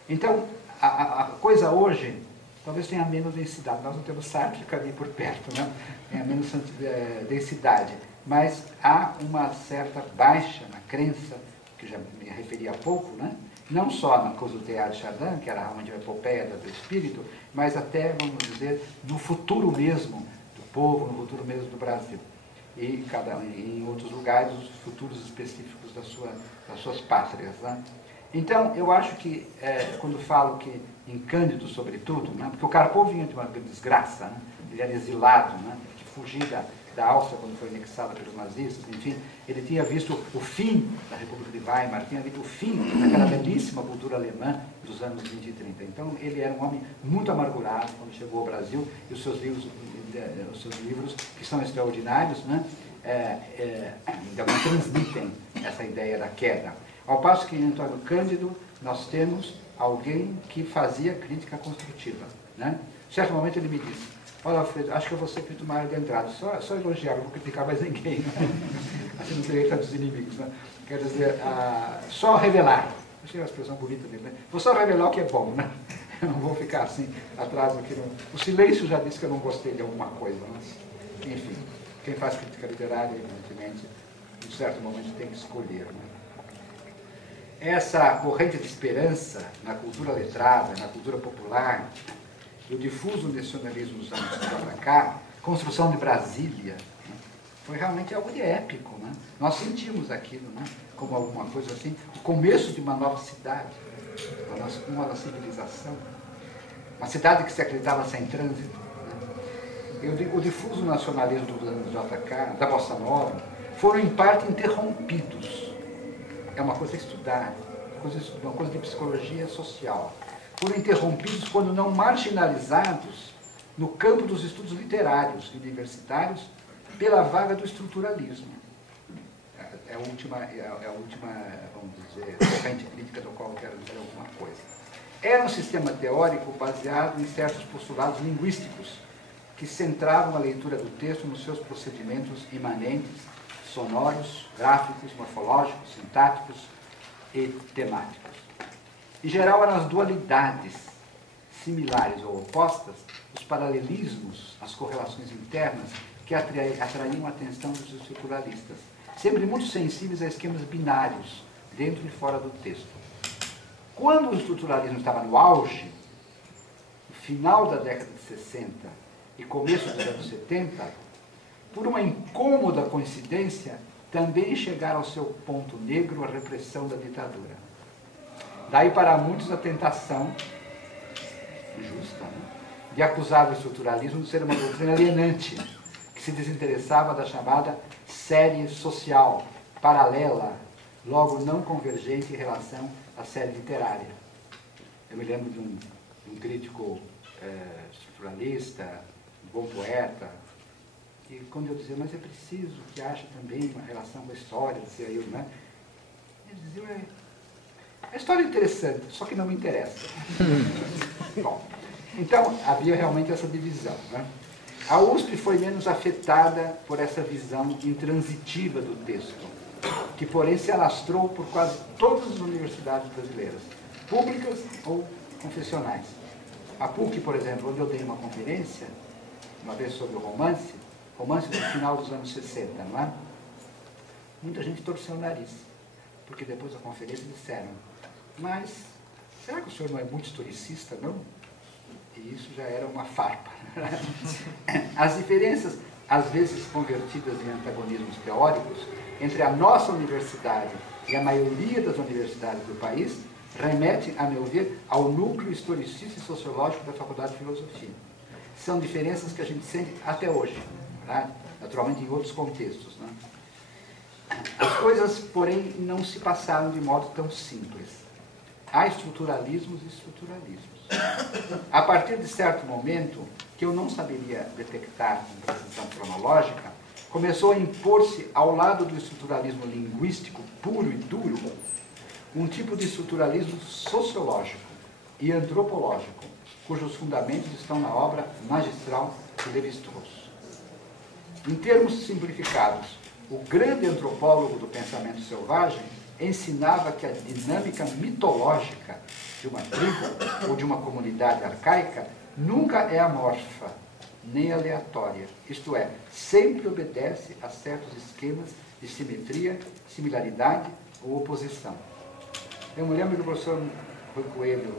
Então, a coisa hoje talvez tenha menos densidade. Nós não temos Sartre e Camus por perto, né? Tenha menos densidade. Mas há uma certa baixa na crença, que já me referi há pouco, né? Não só na coisa do Teilhard de Chardin, que era realmente uma epopeia do espírito, mas até, vamos dizer, no futuro mesmo povo, no futuro mesmo do Brasil. E em outros lugares, os futuros específicos das suas pátrias. Né? Então, eu acho que, quando falo que, em Cândido, sobretudo, né, porque o Karpov vinha de uma desgraça, né, ele era exilado, né, de fugir da Áustria quando foi anexada pelos nazistas, enfim, ele tinha visto o fim da República de Weimar, tinha visto o fim daquela belíssima cultura alemã dos anos 20 e 30. Então, ele era um homem muito amargurado quando chegou ao Brasil, e os seus livros que são extraordinários, né, então, transmitem essa ideia da queda. Ao passo que em Antônio Cândido nós temos alguém que fazia crítica construtiva. Né? Em certo momento ele me disse: olha, Alfredo, acho que eu vou ser crítico maior de entrada, só elogiar, não vou criticar mais ninguém. Né? Assim não teria tantos inimigos. Né? Quer dizer, só revelar. Achei uma expressão bonita dele, né? Vou só revelar o que é bom, né? Eu não vou ficar assim atrás do que não... O silêncio já disse que eu não gostei de alguma coisa. Né? Enfim, quem faz crítica literária, evidentemente, em certo momento tem que escolher. Né? Essa corrente de esperança na cultura letrada, na cultura popular, e o difuso nacionalismo dos anos para cá, construção de Brasília, né? Foi realmente algo de épico. Né? Nós sentimos aquilo, né? Como alguma coisa assim, o começo de uma nova cidade, uma nova civilização, uma cidade que se acreditava sem trânsito. Né? O difuso nacionalismo do JK, da Bossa Nova, foram em parte interrompidos. É uma coisa a estudar, uma coisa de psicologia social. Foram interrompidos quando não marginalizados no campo dos estudos literários e universitários pela vaga do estruturalismo. É a última, vamos dizer, corrente crítica do qual eu quero dizer alguma coisa. Era um sistema teórico baseado em certos postulados linguísticos que centravam a leitura do texto nos seus procedimentos imanentes, sonoros, gráficos, morfológicos, sintáticos e temáticos. Em geral, eram as dualidades similares ou opostas, os paralelismos, as correlações internas que atraíam a atenção dos estruturalistas, sempre muito sensíveis a esquemas binários, dentro e fora do texto. Quando o estruturalismo estava no auge, no final da década de 60 e começo dos anos 70, por uma incômoda coincidência, também chegaram ao seu ponto negro a repressão da ditadura. Daí para muitos a tentação, justa, né, de acusar o estruturalismo de ser uma doutrina alienante, que se desinteressava da chamada série social, paralela, logo não convergente em relação à série literária. Eu me lembro de um crítico estruturalista, um bom poeta, e quando eu dizia, mas é preciso que haja também uma relação com a história, dizia eu, né? Ele dizia, a história é interessante, só que não me interessa. Bom, então havia realmente essa divisão, né? A USP foi menos afetada por essa visão intransitiva do texto, que porém se alastrou por quase todas as universidades brasileiras, públicas ou confessionais. A PUC, por exemplo, onde eu dei uma conferência, uma vez sobre o romance do final dos anos 60, não é? Muita gente torceu o nariz, porque depois da conferência disseram, mas será que o senhor não é muito historicista, não? E isso já era uma farpa. As diferenças, às vezes convertidas em antagonismos teóricos, entre a nossa universidade e a maioria das universidades do país, remete, a meu ver, ao núcleo historicista e sociológico da Faculdade de Filosofia. São diferenças que a gente sente até hoje, tá? Naturalmente em outros contextos. Né? As coisas, porém, não se passaram de modo tão simples. Há estruturalismos e estruturalismos. A partir de certo momento, que eu não saberia detectar com precisão cronológica, começou a impor-se ao lado do estruturalismo linguístico puro e duro, um tipo de estruturalismo sociológico e antropológico, cujos fundamentos estão na obra magistral de Lévi-Strauss. Em termos simplificados, o grande antropólogo do pensamento selvagem ensinava que a dinâmica mitológica de uma tribo ou de uma comunidade arcaica nunca é amorfa, nem aleatória, isto é, sempre obedece a certos esquemas de simetria, similaridade ou oposição. Eu me lembro do professor Rui Coelho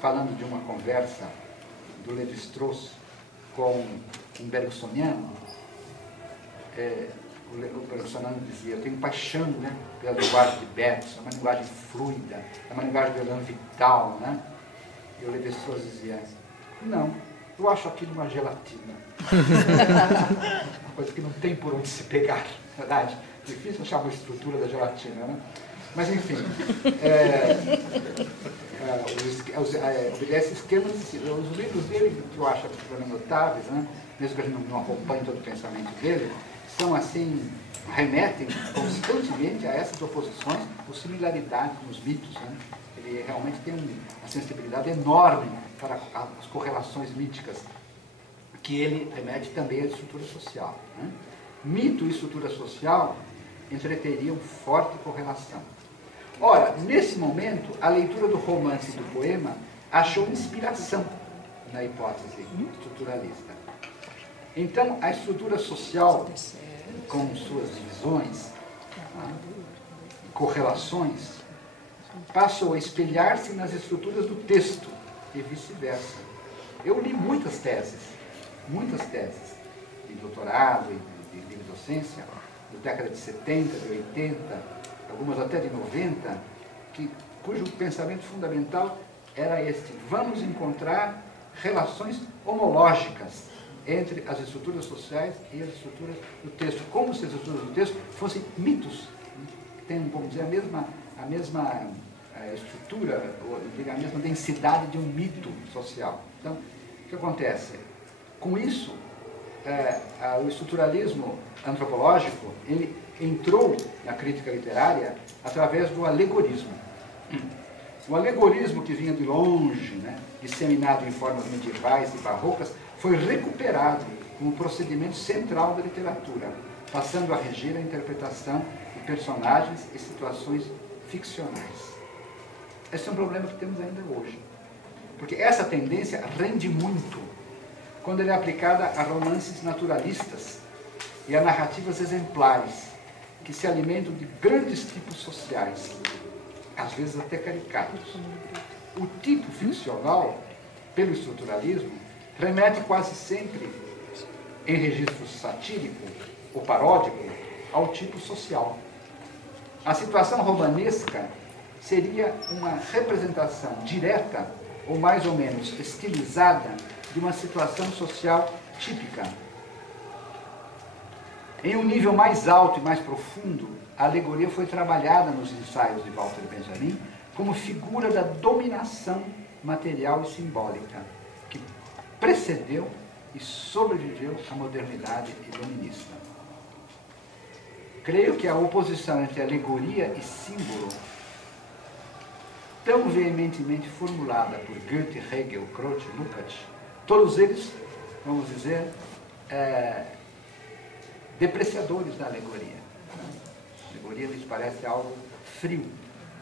falando de uma conversa do Lévi-Strauss com um bergsoniano, o bergsoniano dizia, eu tenho paixão, né, pela linguagem de Bergson, é uma linguagem fluida, é uma linguagem de elan vital, né? E o Lévi-Strauss dizia, não, eu acho aquilo uma gelatina. Uma coisa que não tem por onde se pegar, verdade? Difícil achar uma estrutura da gelatina, né? Mas, enfim, obedece esquemas, os livros dele, que eu acho absolutamente notáveis, né? Mesmo que a gente não acompanhe todo o pensamento dele, são assim, remetem constantemente a essas oposições ou similaridades nos mitos, né? Ele realmente tem uma sensibilidade enorme para as correlações míticas, que ele remete também à estrutura social, né? Mito e estrutura social entreteriam forte correlação. Ora, nesse momento, a leitura do romance e do poema achou inspiração na hipótese estruturalista. Então, a estrutura social, com suas divisões, correlações, passou a espelhar-se nas estruturas do texto e vice-versa. Eu li muitas teses de doutorado e de livre docência, da década de 70, de 80, algumas até de 90, cujo pensamento fundamental era este: vamos encontrar relações homológicas entre as estruturas sociais e as estruturas do texto, como se as estruturas do texto fossem mitos, que têm, vamos dizer, a mesma estrutura, ou, a mesma densidade de um mito social. Então, o que acontece? Com isso, o estruturalismo antropológico, ele entrou na crítica literária através do alegorismo. O alegorismo, que vinha de longe, né, disseminado em formas medievais e barrocas, foi recuperado como procedimento central da literatura, passando a reger a interpretação de personagens e situações ficcionais. Esse é um problema que temos ainda hoje, porque essa tendência rende muito quando ela é aplicada a romances naturalistas e a narrativas exemplares, que se alimentam de grandes tipos sociais, às vezes até caricatos. O tipo ficcional, pelo estruturalismo, remete quase sempre, em registro satírico ou paródico, ao tipo social. A situação romanesca seria uma representação direta, ou mais ou menos estilizada, de uma situação social típica. Em um nível mais alto e mais profundo, a alegoria foi trabalhada nos ensaios de Walter Benjamin como figura da dominação material e simbólica, que precedeu e sobreviveu à modernidade iluminista. Creio que a oposição entre alegoria e símbolo, tão veementemente formulada por Goethe, Hegel, Croce e Lukács, todos eles, vamos dizer, depreciadores da alegoria. A alegoria lhes parece algo frio,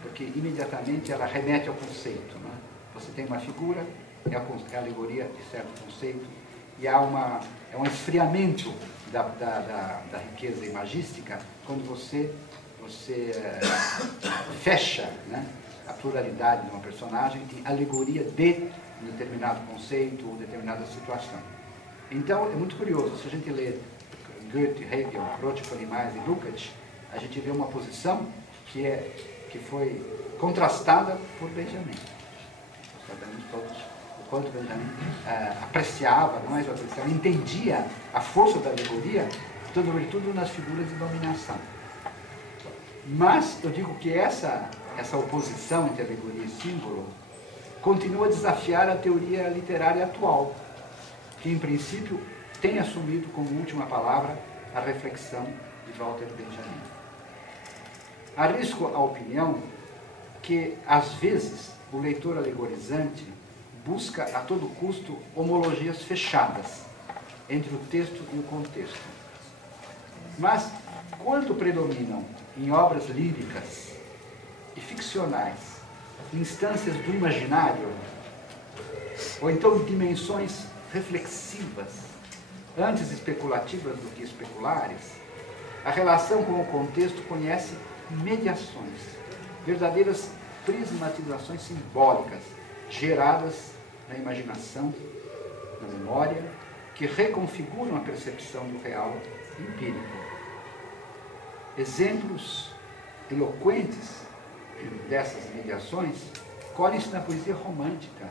porque imediatamente ela remete ao conceito. Né? Você tem uma figura, é a alegoria de certo conceito, e há um esfriamento da riqueza imagística quando você fecha, né, a pluralidade de uma personagem em alegoria de um determinado conceito ou determinada situação. Então, é muito curioso, se a gente lê Goethe, Hegel, Croce, Polimais e Lukács, a gente vê uma posição que foi contrastada por Benjamin. Nós sabemos todos o quanto Benjamin apreciava, não é só apreciava, entendia a força da alegoria, sobretudo nas figuras de dominação. Mas eu digo que essa oposição entre alegoria e símbolo continua a desafiar a teoria literária atual, que em princípio tem assumido como última palavra a reflexão de Walter Benjamin. Arrisco a opinião que, às vezes, o leitor alegorizante busca a todo custo homologias fechadas entre o texto e o contexto. Mas, quando predominam em obras líricas e ficcionais instâncias do imaginário, ou então dimensões reflexivas, antes especulativas do que especulares, a relação com o contexto conhece mediações, verdadeiras prismatizações simbólicas, geradas na imaginação, na memória que reconfiguram a percepção do real empírico. Exemplos eloquentes dessas mediações colhem-se na poesia romântica,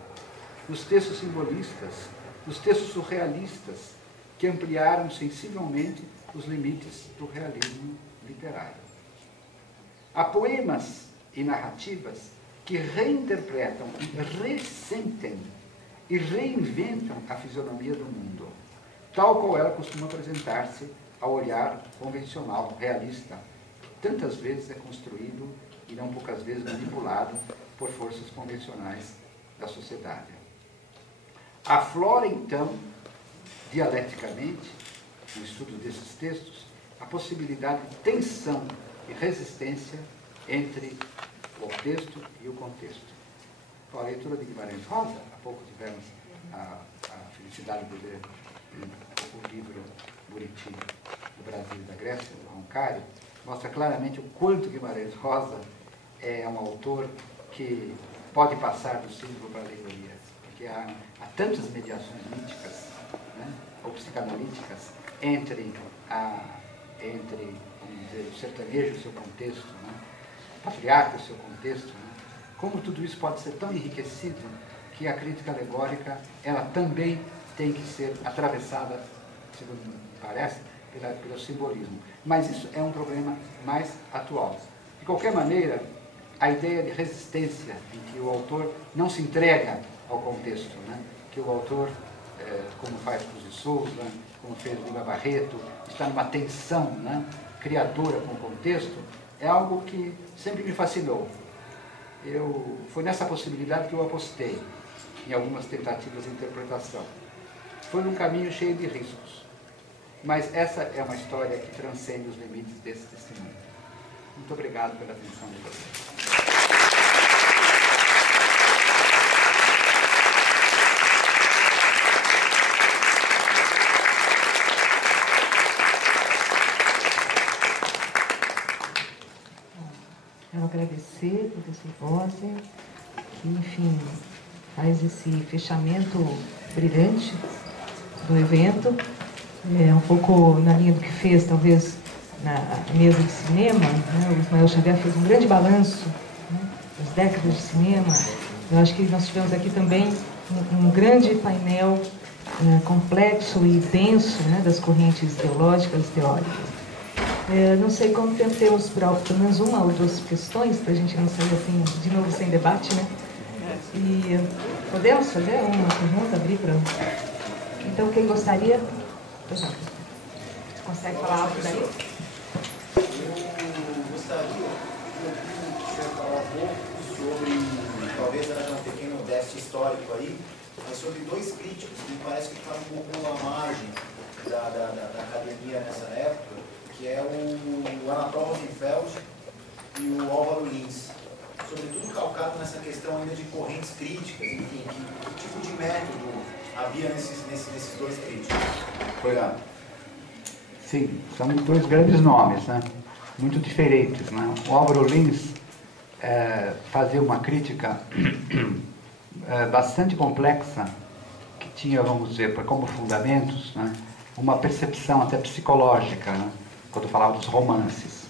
nos textos simbolistas, nos textos surrealistas, que ampliaram sensivelmente os limites do realismo literário. Há poemas e narrativas que reinterpretam, ressentem e reinventam a fisionomia do mundo, tal qual ela costuma apresentar-se ao olhar convencional, realista, que tantas vezes é construído e não poucas vezes manipulado por forças convencionais da sociedade. Aflora, então, dialeticamente, no estudo desses textos, a possibilidade de tensão e resistência entre o texto e o contexto. A leitura de Guimarães Rosa, há pouco tivemos a felicidade de ler o livro Buriti, do Brasil e da Grécia, do Roncário, mostra claramente o quanto Guimarães Rosa é um autor que pode passar do símbolo para a alegoria, porque há tantas mediações míticas, né, ou psicanalíticas entre vamos dizer, o sertanejo e o seu contexto, né, o patriarca e o seu contexto, né, como tudo isso pode ser tão enriquecido que a crítica alegórica, ela também tem que ser atravessada, segundo me parece, pelo simbolismo. Mas isso é um problema mais atual. De qualquer maneira, a ideia de resistência, em que o autor não se entrega ao contexto, né? Que o autor, como faz Cruz de Souza, como fez Lima Barreto, está numa tensão, né, criadora com o contexto, é algo que sempre me fascinou. Foi nessa possibilidade que eu apostei em algumas tentativas de interpretação. Foi num caminho cheio de riscos, mas essa é uma história que transcende os limites desse testemunho. Muito obrigado pela atenção de vocês. Quero agradecer, professor Bosser, que, enfim, faz esse fechamento brilhante do evento, um pouco na linha do que fez, talvez, na mesa de cinema, né? O Ismael Xavier fez um grande balanço, né, das décadas de cinema. Eu acho que nós tivemos aqui também um grande painel complexo e denso, né, das correntes ideológicas e teóricas. Não sei quanto tempo temos para pelo menos uma ou duas questões, para a gente não sair assim, de novo sem debate, né? E podemos fazer uma pergunta, abrir para... Então, quem gostaria? Você consegue falar algo daí? Eu gostaria de falar um pouco sobre, talvez haja um pequeno déficit histórico aí, mas sobre dois críticos que me parece que estavam um pouco à margem da academia nessa época, que é o Anatol Rosenfeld e o Álvaro Lins, sobretudo calcado nessa questão ainda de correntes críticas, enfim, que tipo de método havia nesses dois críticos. Obrigado. Sim, são dois grandes nomes, né? Muito diferentes, né? O Álvaro Lins fazia uma crítica bastante complexa, que tinha, vamos dizer, como fundamentos, né, uma percepção até psicológica, né? Quando falava dos romances.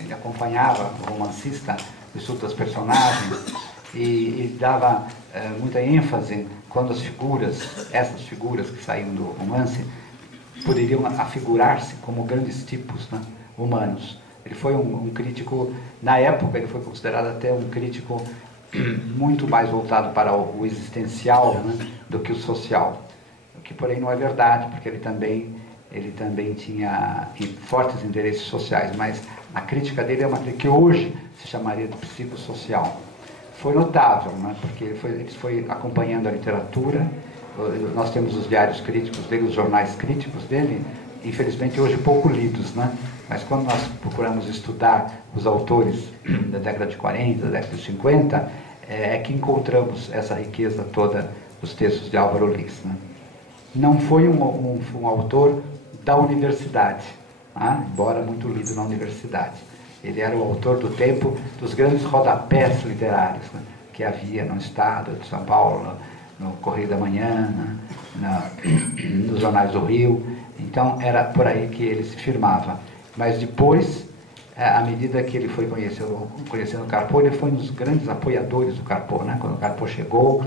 Ele acompanhava o romancista no estudo das personagens e dava muita ênfase quando as figuras, essas figuras que saíam do romance, poderiam afigurar-se como grandes tipos, né, humanos. Ele foi um crítico, na época ele foi considerado até um crítico muito mais voltado para o existencial, né, do que o social. O que, porém, não é verdade, porque ele também tinha fortes interesses sociais, mas a crítica dele é uma crítica que hoje se chamaria de psicossocial. Foi notável, né, porque ele foi acompanhando a literatura. Nós temos os diários críticos dele, os jornais críticos dele, infelizmente hoje pouco lidos, né? Mas quando nós procuramos estudar os autores da década de 40, da década de 50, é que encontramos essa riqueza toda dos textos de Álvaro Lins, né? Não foi um autor da universidade, né? Embora muito lido na universidade. Ele era o autor do tempo dos grandes rodapés literários, né, que havia no estado de São Paulo, no Correio da Manhã, nos jornais do Rio. Então era por aí que ele se firmava. Mas depois, à medida que ele foi conhecendo o Carpo, ele foi um dos grandes apoiadores do Carpo, né? Quando o Carpo chegou,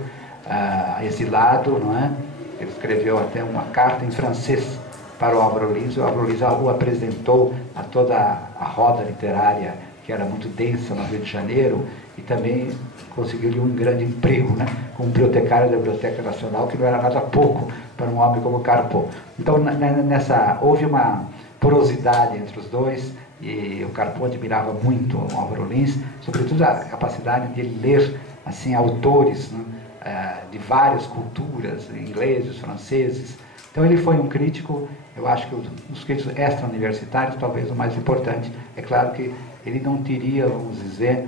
exilado, não é? Ele escreveu até uma carta em francês para o Álvaro Lins. O Álvaro Lins o apresentou a toda a roda literária, que era muito densa no Rio de Janeiro, e também conseguiu-lhe um grande emprego, né? Como bibliotecário da Biblioteca Nacional, que não era nada pouco para um homem como Carpo. Então, houve uma porosidade entre os dois, e o Carpo admirava muito o Álvaro Lins, sobretudo a capacidade de ler assim, autores, né? De várias culturas, ingleses, franceses. Então ele foi um crítico, eu acho que os críticos extra-universitários, talvez o mais importante. É claro que ele não teria, vamos dizer,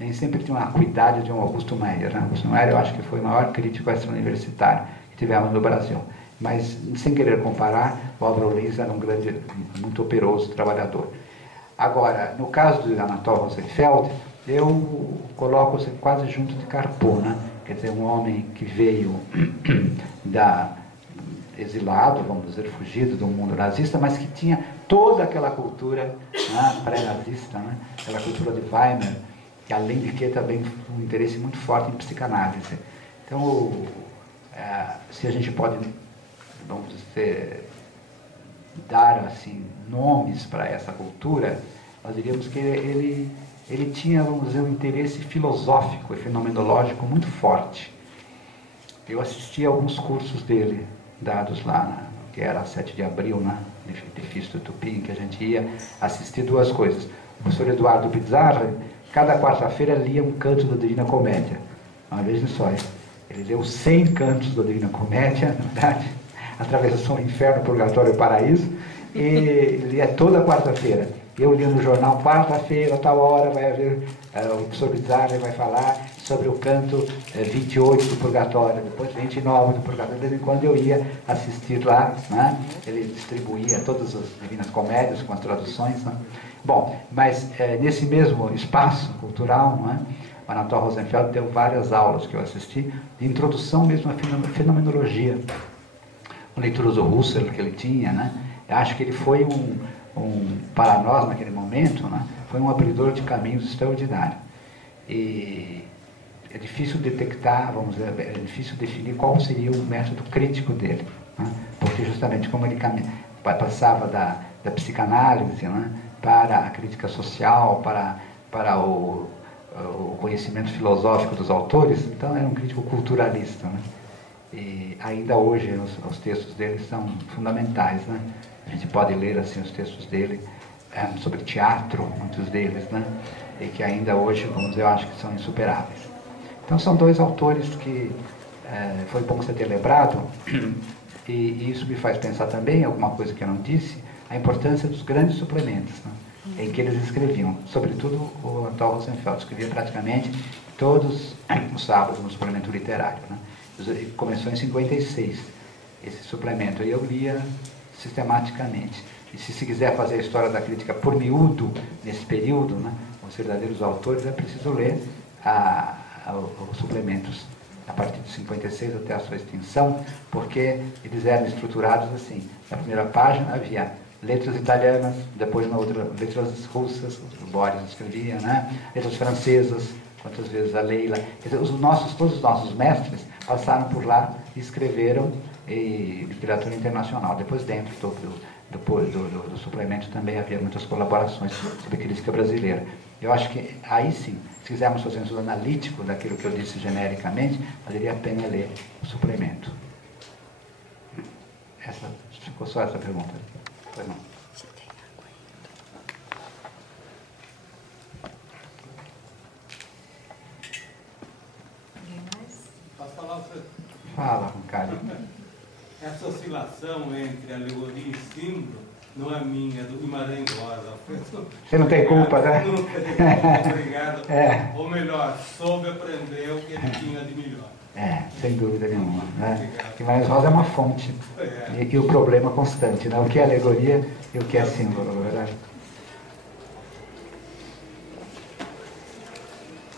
nem sempre tinha uma acuidade de um Augusto Meyer, né? Augusto Meyer, eu acho que foi o maior crítico extra-universitário que tivemos no Brasil. Mas, sem querer comparar, o Álvaro Lins era um grande, muito operoso trabalhador. Agora, no caso do Anatol Rosenfeld, eu coloco quase junto de Carpo, né? Quer dizer, um homem que veio exilado, vamos dizer, fugido do mundo nazista, mas que tinha toda aquela cultura, né, pré-nazista, né? Aquela cultura de Weimar, e além de que também um interesse muito forte em psicanálise. Então, se a gente pode, vamos dizer, dar assim, nomes para essa cultura, nós diríamos que ele tinha, vamos dizer, um interesse filosófico e fenomenológico muito forte. Eu assisti a alguns cursos dele, dados lá, que era 7 de abril, né, de Edifício do Tupi, em que a gente ia assistir duas coisas. O professor Eduardo Pizarra, cada quarta-feira, lia um canto da Divina Comédia. Uma vez só, ele leu 100 cantos da Divina Comédia, na verdade, atravessou o inferno, o purgatório e o paraíso, e lia toda quarta-feira. Eu li no jornal, quarta-feira, tal hora, vai haver, o professor Pizarra vai falar sobre o canto 28 do Purgatório, depois 29 do Purgatório. De vez em quando eu ia assistir lá, né? Ele distribuía todas as Divinas Comédias com as traduções. Né? Bom, mas nesse mesmo espaço cultural, não é? O Anatol Rosenfeld deu várias aulas que eu assisti, de introdução mesmo à fenomenologia, com leituras do Husserl que ele tinha, né? Eu acho que ele foi para nós naquele momento, né? Foi um abridor de caminhos extraordinário. E é difícil detectar, vamos dizer, é difícil definir qual seria o método crítico dele, né? Porque justamente como ele passava da psicanálise, né? Para a crítica social, para o conhecimento filosófico dos autores, então era um crítico culturalista, né? E ainda hoje os textos dele são fundamentais, né? A gente pode ler assim os textos dele sobre teatro, muitos deles, né? E que ainda hoje, vamos dizer, eu acho que são insuperáveis. Então são dois autores que foi bom você ter lembrado, e isso me faz pensar também, alguma coisa que eu não disse, a importância dos grandes suplementos, né? Em que eles escreviam, sobretudo o Anatol Rosenfeld, escrevia praticamente todos os sábados no suplemento literário, né? Começou em 56, esse suplemento, e eu lia sistematicamente. E se quiser fazer a história da crítica por miúdo, nesse período, né, os verdadeiros autores, é preciso ler os suplementos a partir de 56 até a sua extinção, porque eles eram estruturados assim. Na primeira página havia letras italianas, depois na outra letras russas, o Boris escrevia, né? Letras francesas, quantas vezes a Leila. Quer dizer, todos os nossos mestres passaram por lá e escreveram literatura internacional. Depois, dentro do suplemento, também havia muitas colaborações sobre crítica brasileira. Eu acho que aí sim, se quisermos fazer um estudo analítico daquilo que eu disse genericamente, valeria a pena ler o suplemento. Ficou só essa pergunta? Pois não. Ninguém mais? Posso falar? Fala, com carinho. Essa oscilação entre alegoria e símbolo não é minha, é do Guimarães Rosa. Você não tem culpa, né? Não tem. Obrigado. Ou melhor, soube aprender o que ele tinha de melhor. Sem dúvida nenhuma. Né? Guimarães Rosa é uma fonte. E o problema constante, né? O que é alegoria e o que é símbolo, na verdade.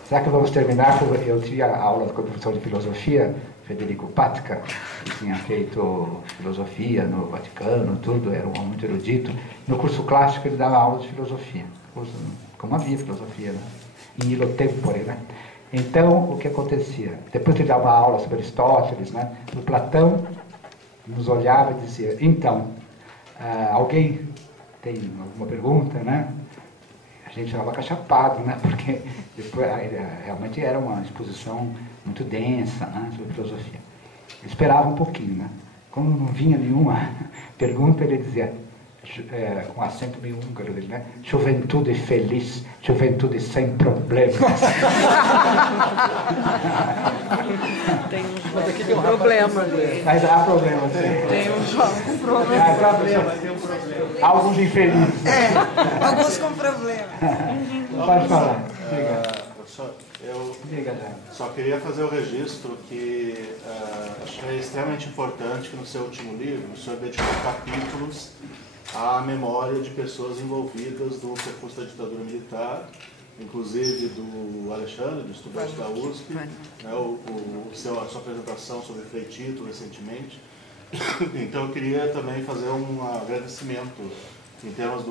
será que vamos terminar? Eu tinha aula com o professor de filosofia, Federico Patka, que tinha feito filosofia no Vaticano, tudo, era um homem muito erudito. No curso clássico ele dava aula de filosofia, como havia filosofia, né? Em illo tempore, né? Então, o que acontecia? Depois ele dava aula sobre Aristóteles, né? O Platão nos olhava e dizia, então, alguém tem alguma pergunta, né? A gente ficava cachapado, né? Porque depois, realmente era uma exposição muito densa, né? Sobre filosofia. Eu esperava um pouquinho, né? Quando não vinha nenhuma pergunta, ele dizia, com acento meio húngaro dele, né? Juventude feliz, juventude sem problemas. Mas aqui tem um problema. Mas há problemas, sim. Tem um problema. Há problemas. Alguns infelizes. Alguns com problema. Pode falar. Diga. Professor, eu Diga já. só queria fazer o registro que acho que é extremamente importante que no seu último livro o senhor dedicou capítulos à memória de pessoas envolvidas no percurso da ditadura militar, inclusive do Alexandre, do estudante da USP, né, a sua apresentação sobre Frei Tito recentemente. Então eu queria também fazer um agradecimento em termos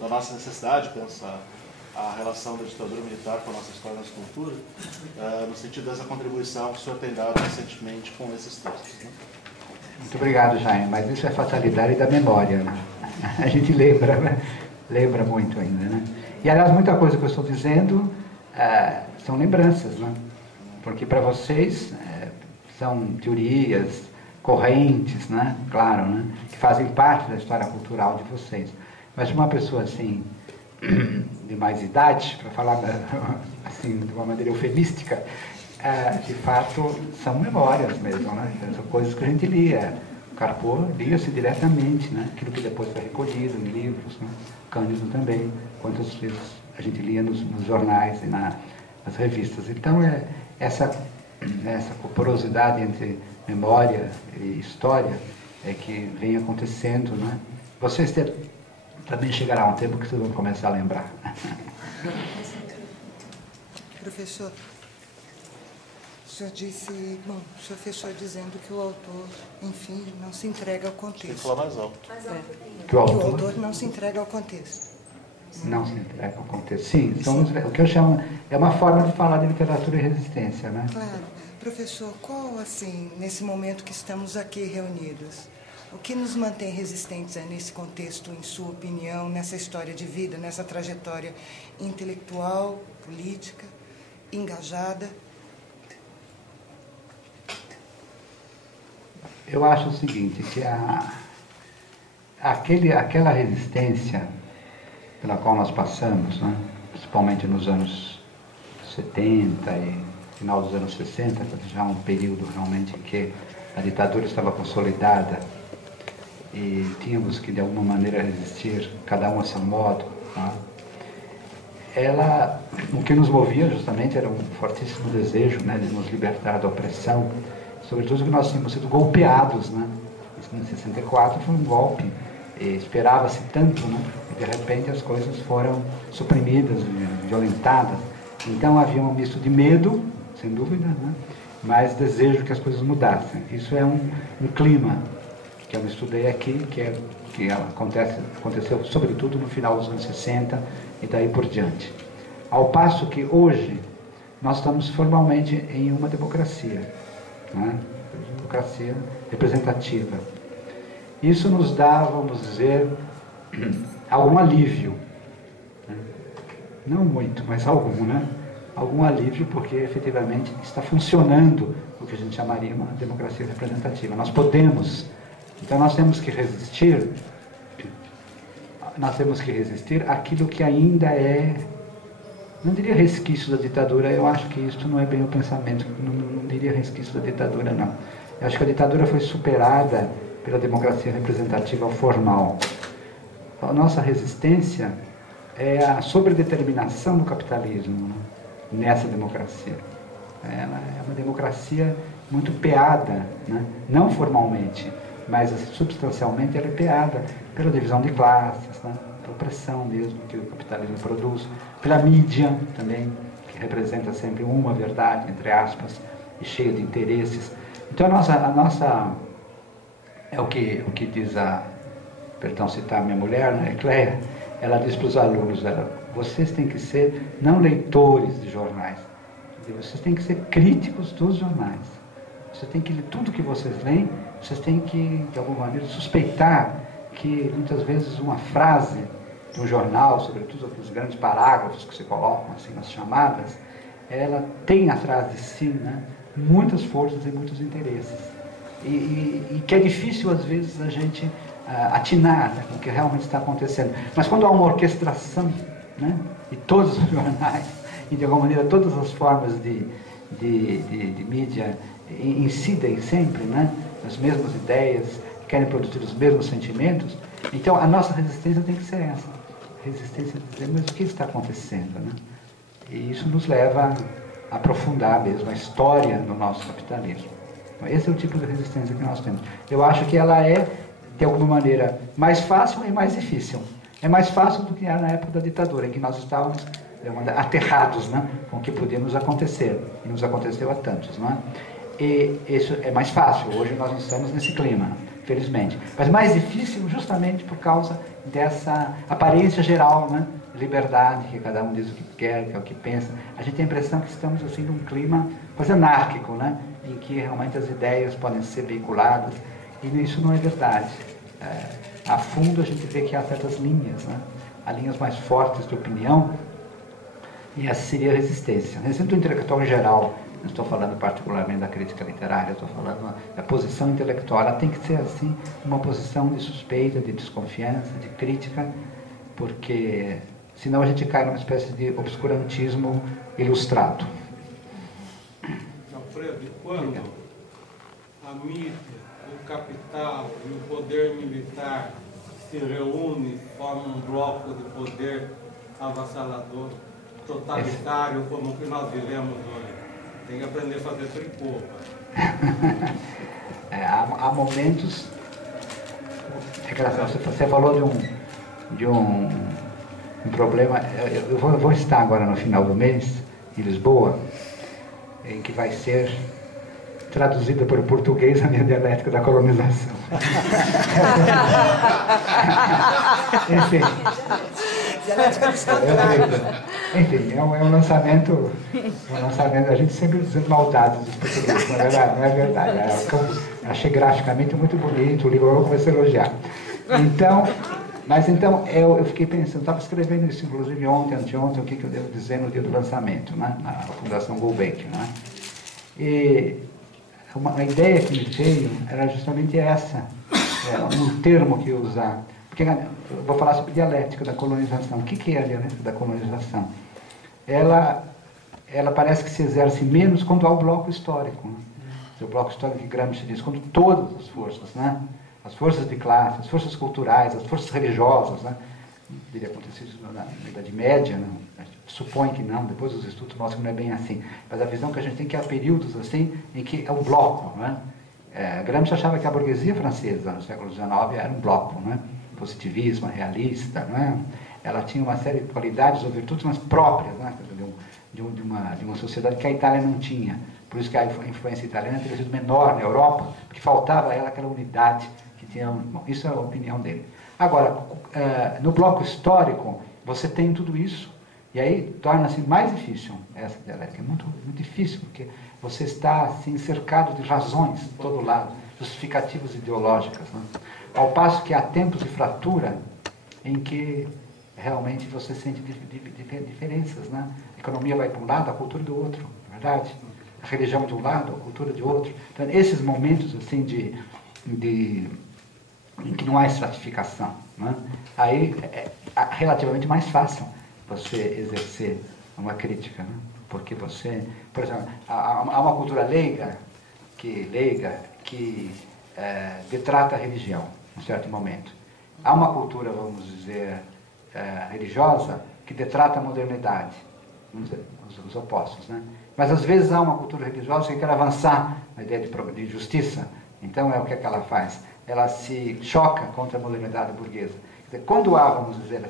da nossa necessidade de pensar a relação da ditadura militar com a nossa história e nossa cultura, no sentido dessa contribuição que o senhor tem dado recentemente com esses textos. Né? Muito obrigado, Jaime, mas isso é fatalidade da memória, né? A gente lembra, né? Lembra muito ainda, né? E, aliás, muita coisa que eu estou dizendo são lembranças, né? Porque para vocês são teorias, correntes, né? Claro, né? Que fazem parte da história cultural de vocês. Mas uma pessoa assim, de mais idade, para falar assim, de uma maneira eufemística, de fato, são memórias mesmo, né? São coisas que a gente lia. Carpo lia-se diretamente, né? Aquilo que depois foi recolhido em livros, né? Cândido também, quantas vezes a gente lia nos jornais e nas revistas. Então, essa porosidade entre memória e história é que vem acontecendo, né? Vocês também chegará um tempo que vocês vão começar a lembrar. Professor, o senhor disse, bom, o senhor fechou dizendo que o autor, enfim, não se entrega ao Tem que contexto. falar mais alto. Que o Que o autor autor não se entrega ao contexto. não se entrega ao contexto. Sim, o que eu chamo, é uma forma de falar de literatura e resistência, né? Claro. Professor, qual, assim, nesse momento que estamos aqui reunidos, o que nos mantém resistentes nesse contexto, em sua opinião, nessa história de vida, nessa trajetória intelectual, política, engajada? Eu acho o seguinte, que aquela resistência pela qual nós passamos, né, principalmente nos anos 70 e final dos anos 60, já um período realmente em que a ditadura estava consolidada e tínhamos que de alguma maneira resistir, cada um a seu modo, né? O que nos movia justamente era um fortíssimo desejo, né, de nos libertar da opressão, sobretudo que nós tínhamos sido golpeados, né? Em 64 foi um golpe, esperava-se tanto, né? E de repente as coisas foram suprimidas, violentadas. Então havia um misto de medo, sem dúvida, né? Mas desejo que as coisas mudassem. Isso é um clima que eu estudei aqui, que aconteceu sobretudo no final dos anos 60 e daí por diante. Ao passo que hoje nós estamos formalmente em uma democracia, né? Democracia representativa. Isso nos dá, vamos dizer, algum alívio, né? Não muito, mas algum, né? Algum alívio, porque efetivamente está funcionando o que a gente chamaria uma democracia representativa. Nós podemos, então nós temos que resistir àquilo que ainda é, não diria resquício da ditadura, eu acho que isso não é bem o pensamento, não diria resquício da ditadura, não. Eu acho que a ditadura foi superada pela democracia representativa formal. A nossa resistência é a sobredeterminação do capitalismo, né, nessa democracia. Ela é uma democracia muito peada, né, não formalmente, mas substancialmente ela é peada pela divisão de classes, né, pela opressão mesmo que o capitalismo produz, pela mídia também, que representa sempre uma verdade, entre aspas, e cheia de interesses. Então a nossa é o que diz perdão citar a minha mulher, né, Ecleia, ela diz para os alunos, vocês têm que ser não leitores de jornais, vocês têm que ser críticos dos jornais. Você tem que ler tudo que vocês leem, vocês têm que, de alguma maneira, suspeitar que muitas vezes uma frase de um jornal, sobretudo aqueles grandes parágrafos que se colocam assim nas chamadas, ela tem atrás de si, né, muitas forças e muitos interesses. E que é difícil, às vezes, a gente atinar, né, com o que realmente está acontecendo. Mas quando há uma orquestração, né, de todos os jornais, e de alguma maneira todas as formas de mídia incidem sempre, né, as mesmas ideias, querem produzir os mesmos sentimentos, então a nossa resistência tem que ser essa. Resistência de dizer, mas o que está acontecendo, né? E isso nos leva a aprofundar mesmo a história do nosso capitalismo. Então, esse é o tipo de resistência que nós temos. Eu acho que ela é, de alguma maneira, mais fácil e mais difícil. É mais fácil do que era na época da ditadura, em que nós estávamos aterrados, né, com o que podia nos acontecer, e nos aconteceu a tantos, não é? E isso é mais fácil, hoje nós não estamos nesse clima, felizmente. Mas mais difícil justamente por causa dessa aparência geral, né? Liberdade, que cada um diz o que quer, que é o que pensa. A gente tem a impressão que estamos assim num clima quase anárquico, né? Em que realmente as ideias podem ser veiculadas, e isso não é verdade. A fundo a gente vê que há certas linhas, né? Há linhas mais fortes de opinião, e essa seria a resistência. A resistência do intelectual em geral, não estou falando particularmente da crítica literária, estou falando da posição intelectual. Ela tem que ser, assim, uma posição de suspeita, de desconfiança, de crítica, porque senão a gente cai numa espécie de obscurantismo ilustrado. Alfredo, quando a mídia, o capital e o poder militar se reúnem e formam um bloco de poder avassalador, totalitário, como o que nós vivemos hoje, tem que aprender a fazer tricô. Há momentos. Você falou de um problema. Eu vou estar agora no final do mês em Lisboa, em que vai ser traduzida para o português a minha dialética da colonização. Enfim, é um lançamento, a gente sempre diz maldades dos portugueses, não é verdade. Eu achei graficamente muito bonito, o livro eu comecei a elogiar. Então, eu fiquei pensando, estava escrevendo isso inclusive ontem, anteontem, o que eu devo dizer no dia do lançamento, né, na Fundação Gulbenkian, né? E uma ideia que me veio era justamente essa, um termo que eu usar. Porque eu vou falar sobre dialética da colonização. O que é a dialética da colonização? Ela parece que se exerce menos quando há o bloco histórico. Né? O bloco histórico que Gramsci diz, quando todas as forças, né? As forças de classe, as forças culturais, as forças religiosas, né? Teria acontecido na Idade Média, né? Supõe que não, depois os estudos mostram que não é bem assim. Mas a visão que a gente tem é que há períodos assim em que é um bloco. Né? Gramsci achava que a burguesia francesa no século XIX era um bloco, né? Positivismo, realista, né? Ela tinha uma série de qualidades ou virtudes mas próprias, né? de uma sociedade que a Itália não tinha. Por isso que a influência italiana teria sido menor na Europa, porque faltava a ela aquela unidade que tinha. Bom, isso é a opinião dele. Agora, no bloco histórico, você tem tudo isso, e aí torna-se mais difícil essa dialética. É muito, muito difícil, porque você está assim, cercado de razões de todo lado, justificativas ideológicas. Né? Ao passo que há tempos de fratura em que realmente você sente diferenças. Né? A economia vai para um lado, a cultura do outro, não é verdade? A religião de um lado, a cultura de outro. Então, esses momentos assim, em que não há estratificação, né? Aí é relativamente mais fácil você exercer uma crítica, né? Porque você, por exemplo, há uma cultura leiga que detrata a religião, em certo momento. Há uma cultura, vamos dizer, religiosa que detrata a modernidade, vamos dizer, os opostos, né? Mas às vezes há uma cultura religiosa que quer avançar na ideia de justiça. Então é o que ela faz? Ela se choca contra a modernidade burguesa. Quer dizer, quando há, vamos dizer,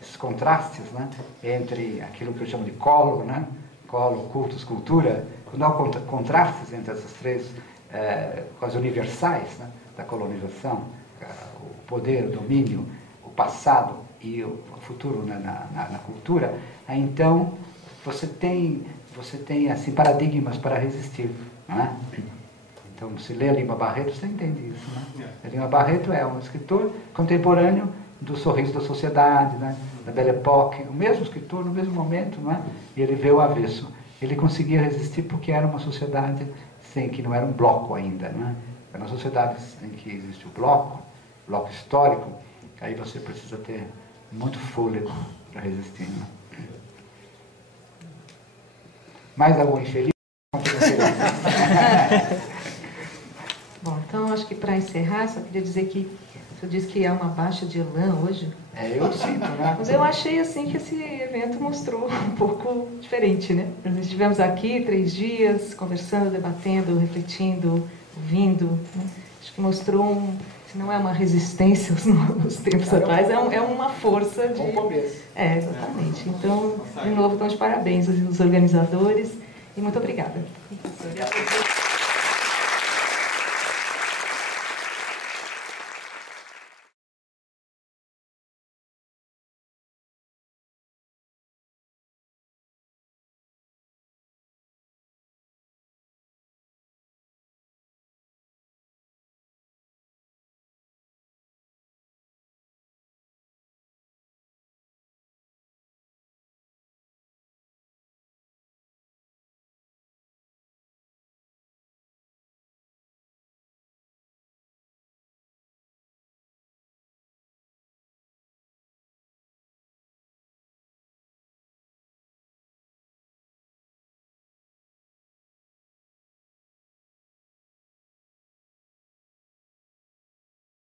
esses contrastes, né, entre aquilo que eu chamo de colo, né, escola, cultos, cultura, quando há contrastes entre essas três coisas universais, né, da colonização, o poder, o domínio, o passado e o futuro na cultura, aí então você tem assim, paradigmas para resistir, não é? Então, se lê a Lima Barreto, você entende isso, né? A Lima Barreto é um escritor contemporâneo do Sorriso da Sociedade, né? Da Belle Époque, o mesmo escritor, no mesmo momento, não é? E ele vê o avesso. Ele conseguia resistir porque era uma sociedade que não era um bloco ainda, não é? Eram sociedades em que existe o bloco histórico, aí você precisa ter muito fôlego para resistir, não é? Mais algum infeliz? Bom, então acho que para encerrar, só queria dizer que o senhor disse que é uma baixa de elan hoje. Eu sinto, né? Mas eu achei assim que esse evento mostrou um pouco diferente, né? Nós estivemos aqui 3 dias, conversando, debatendo, refletindo, ouvindo, né? Acho que mostrou se não é uma resistência nos tempos atuais, é uma força de... Bom começo. Exatamente. Então, de novo, então, de parabéns aos organizadores e muito obrigada.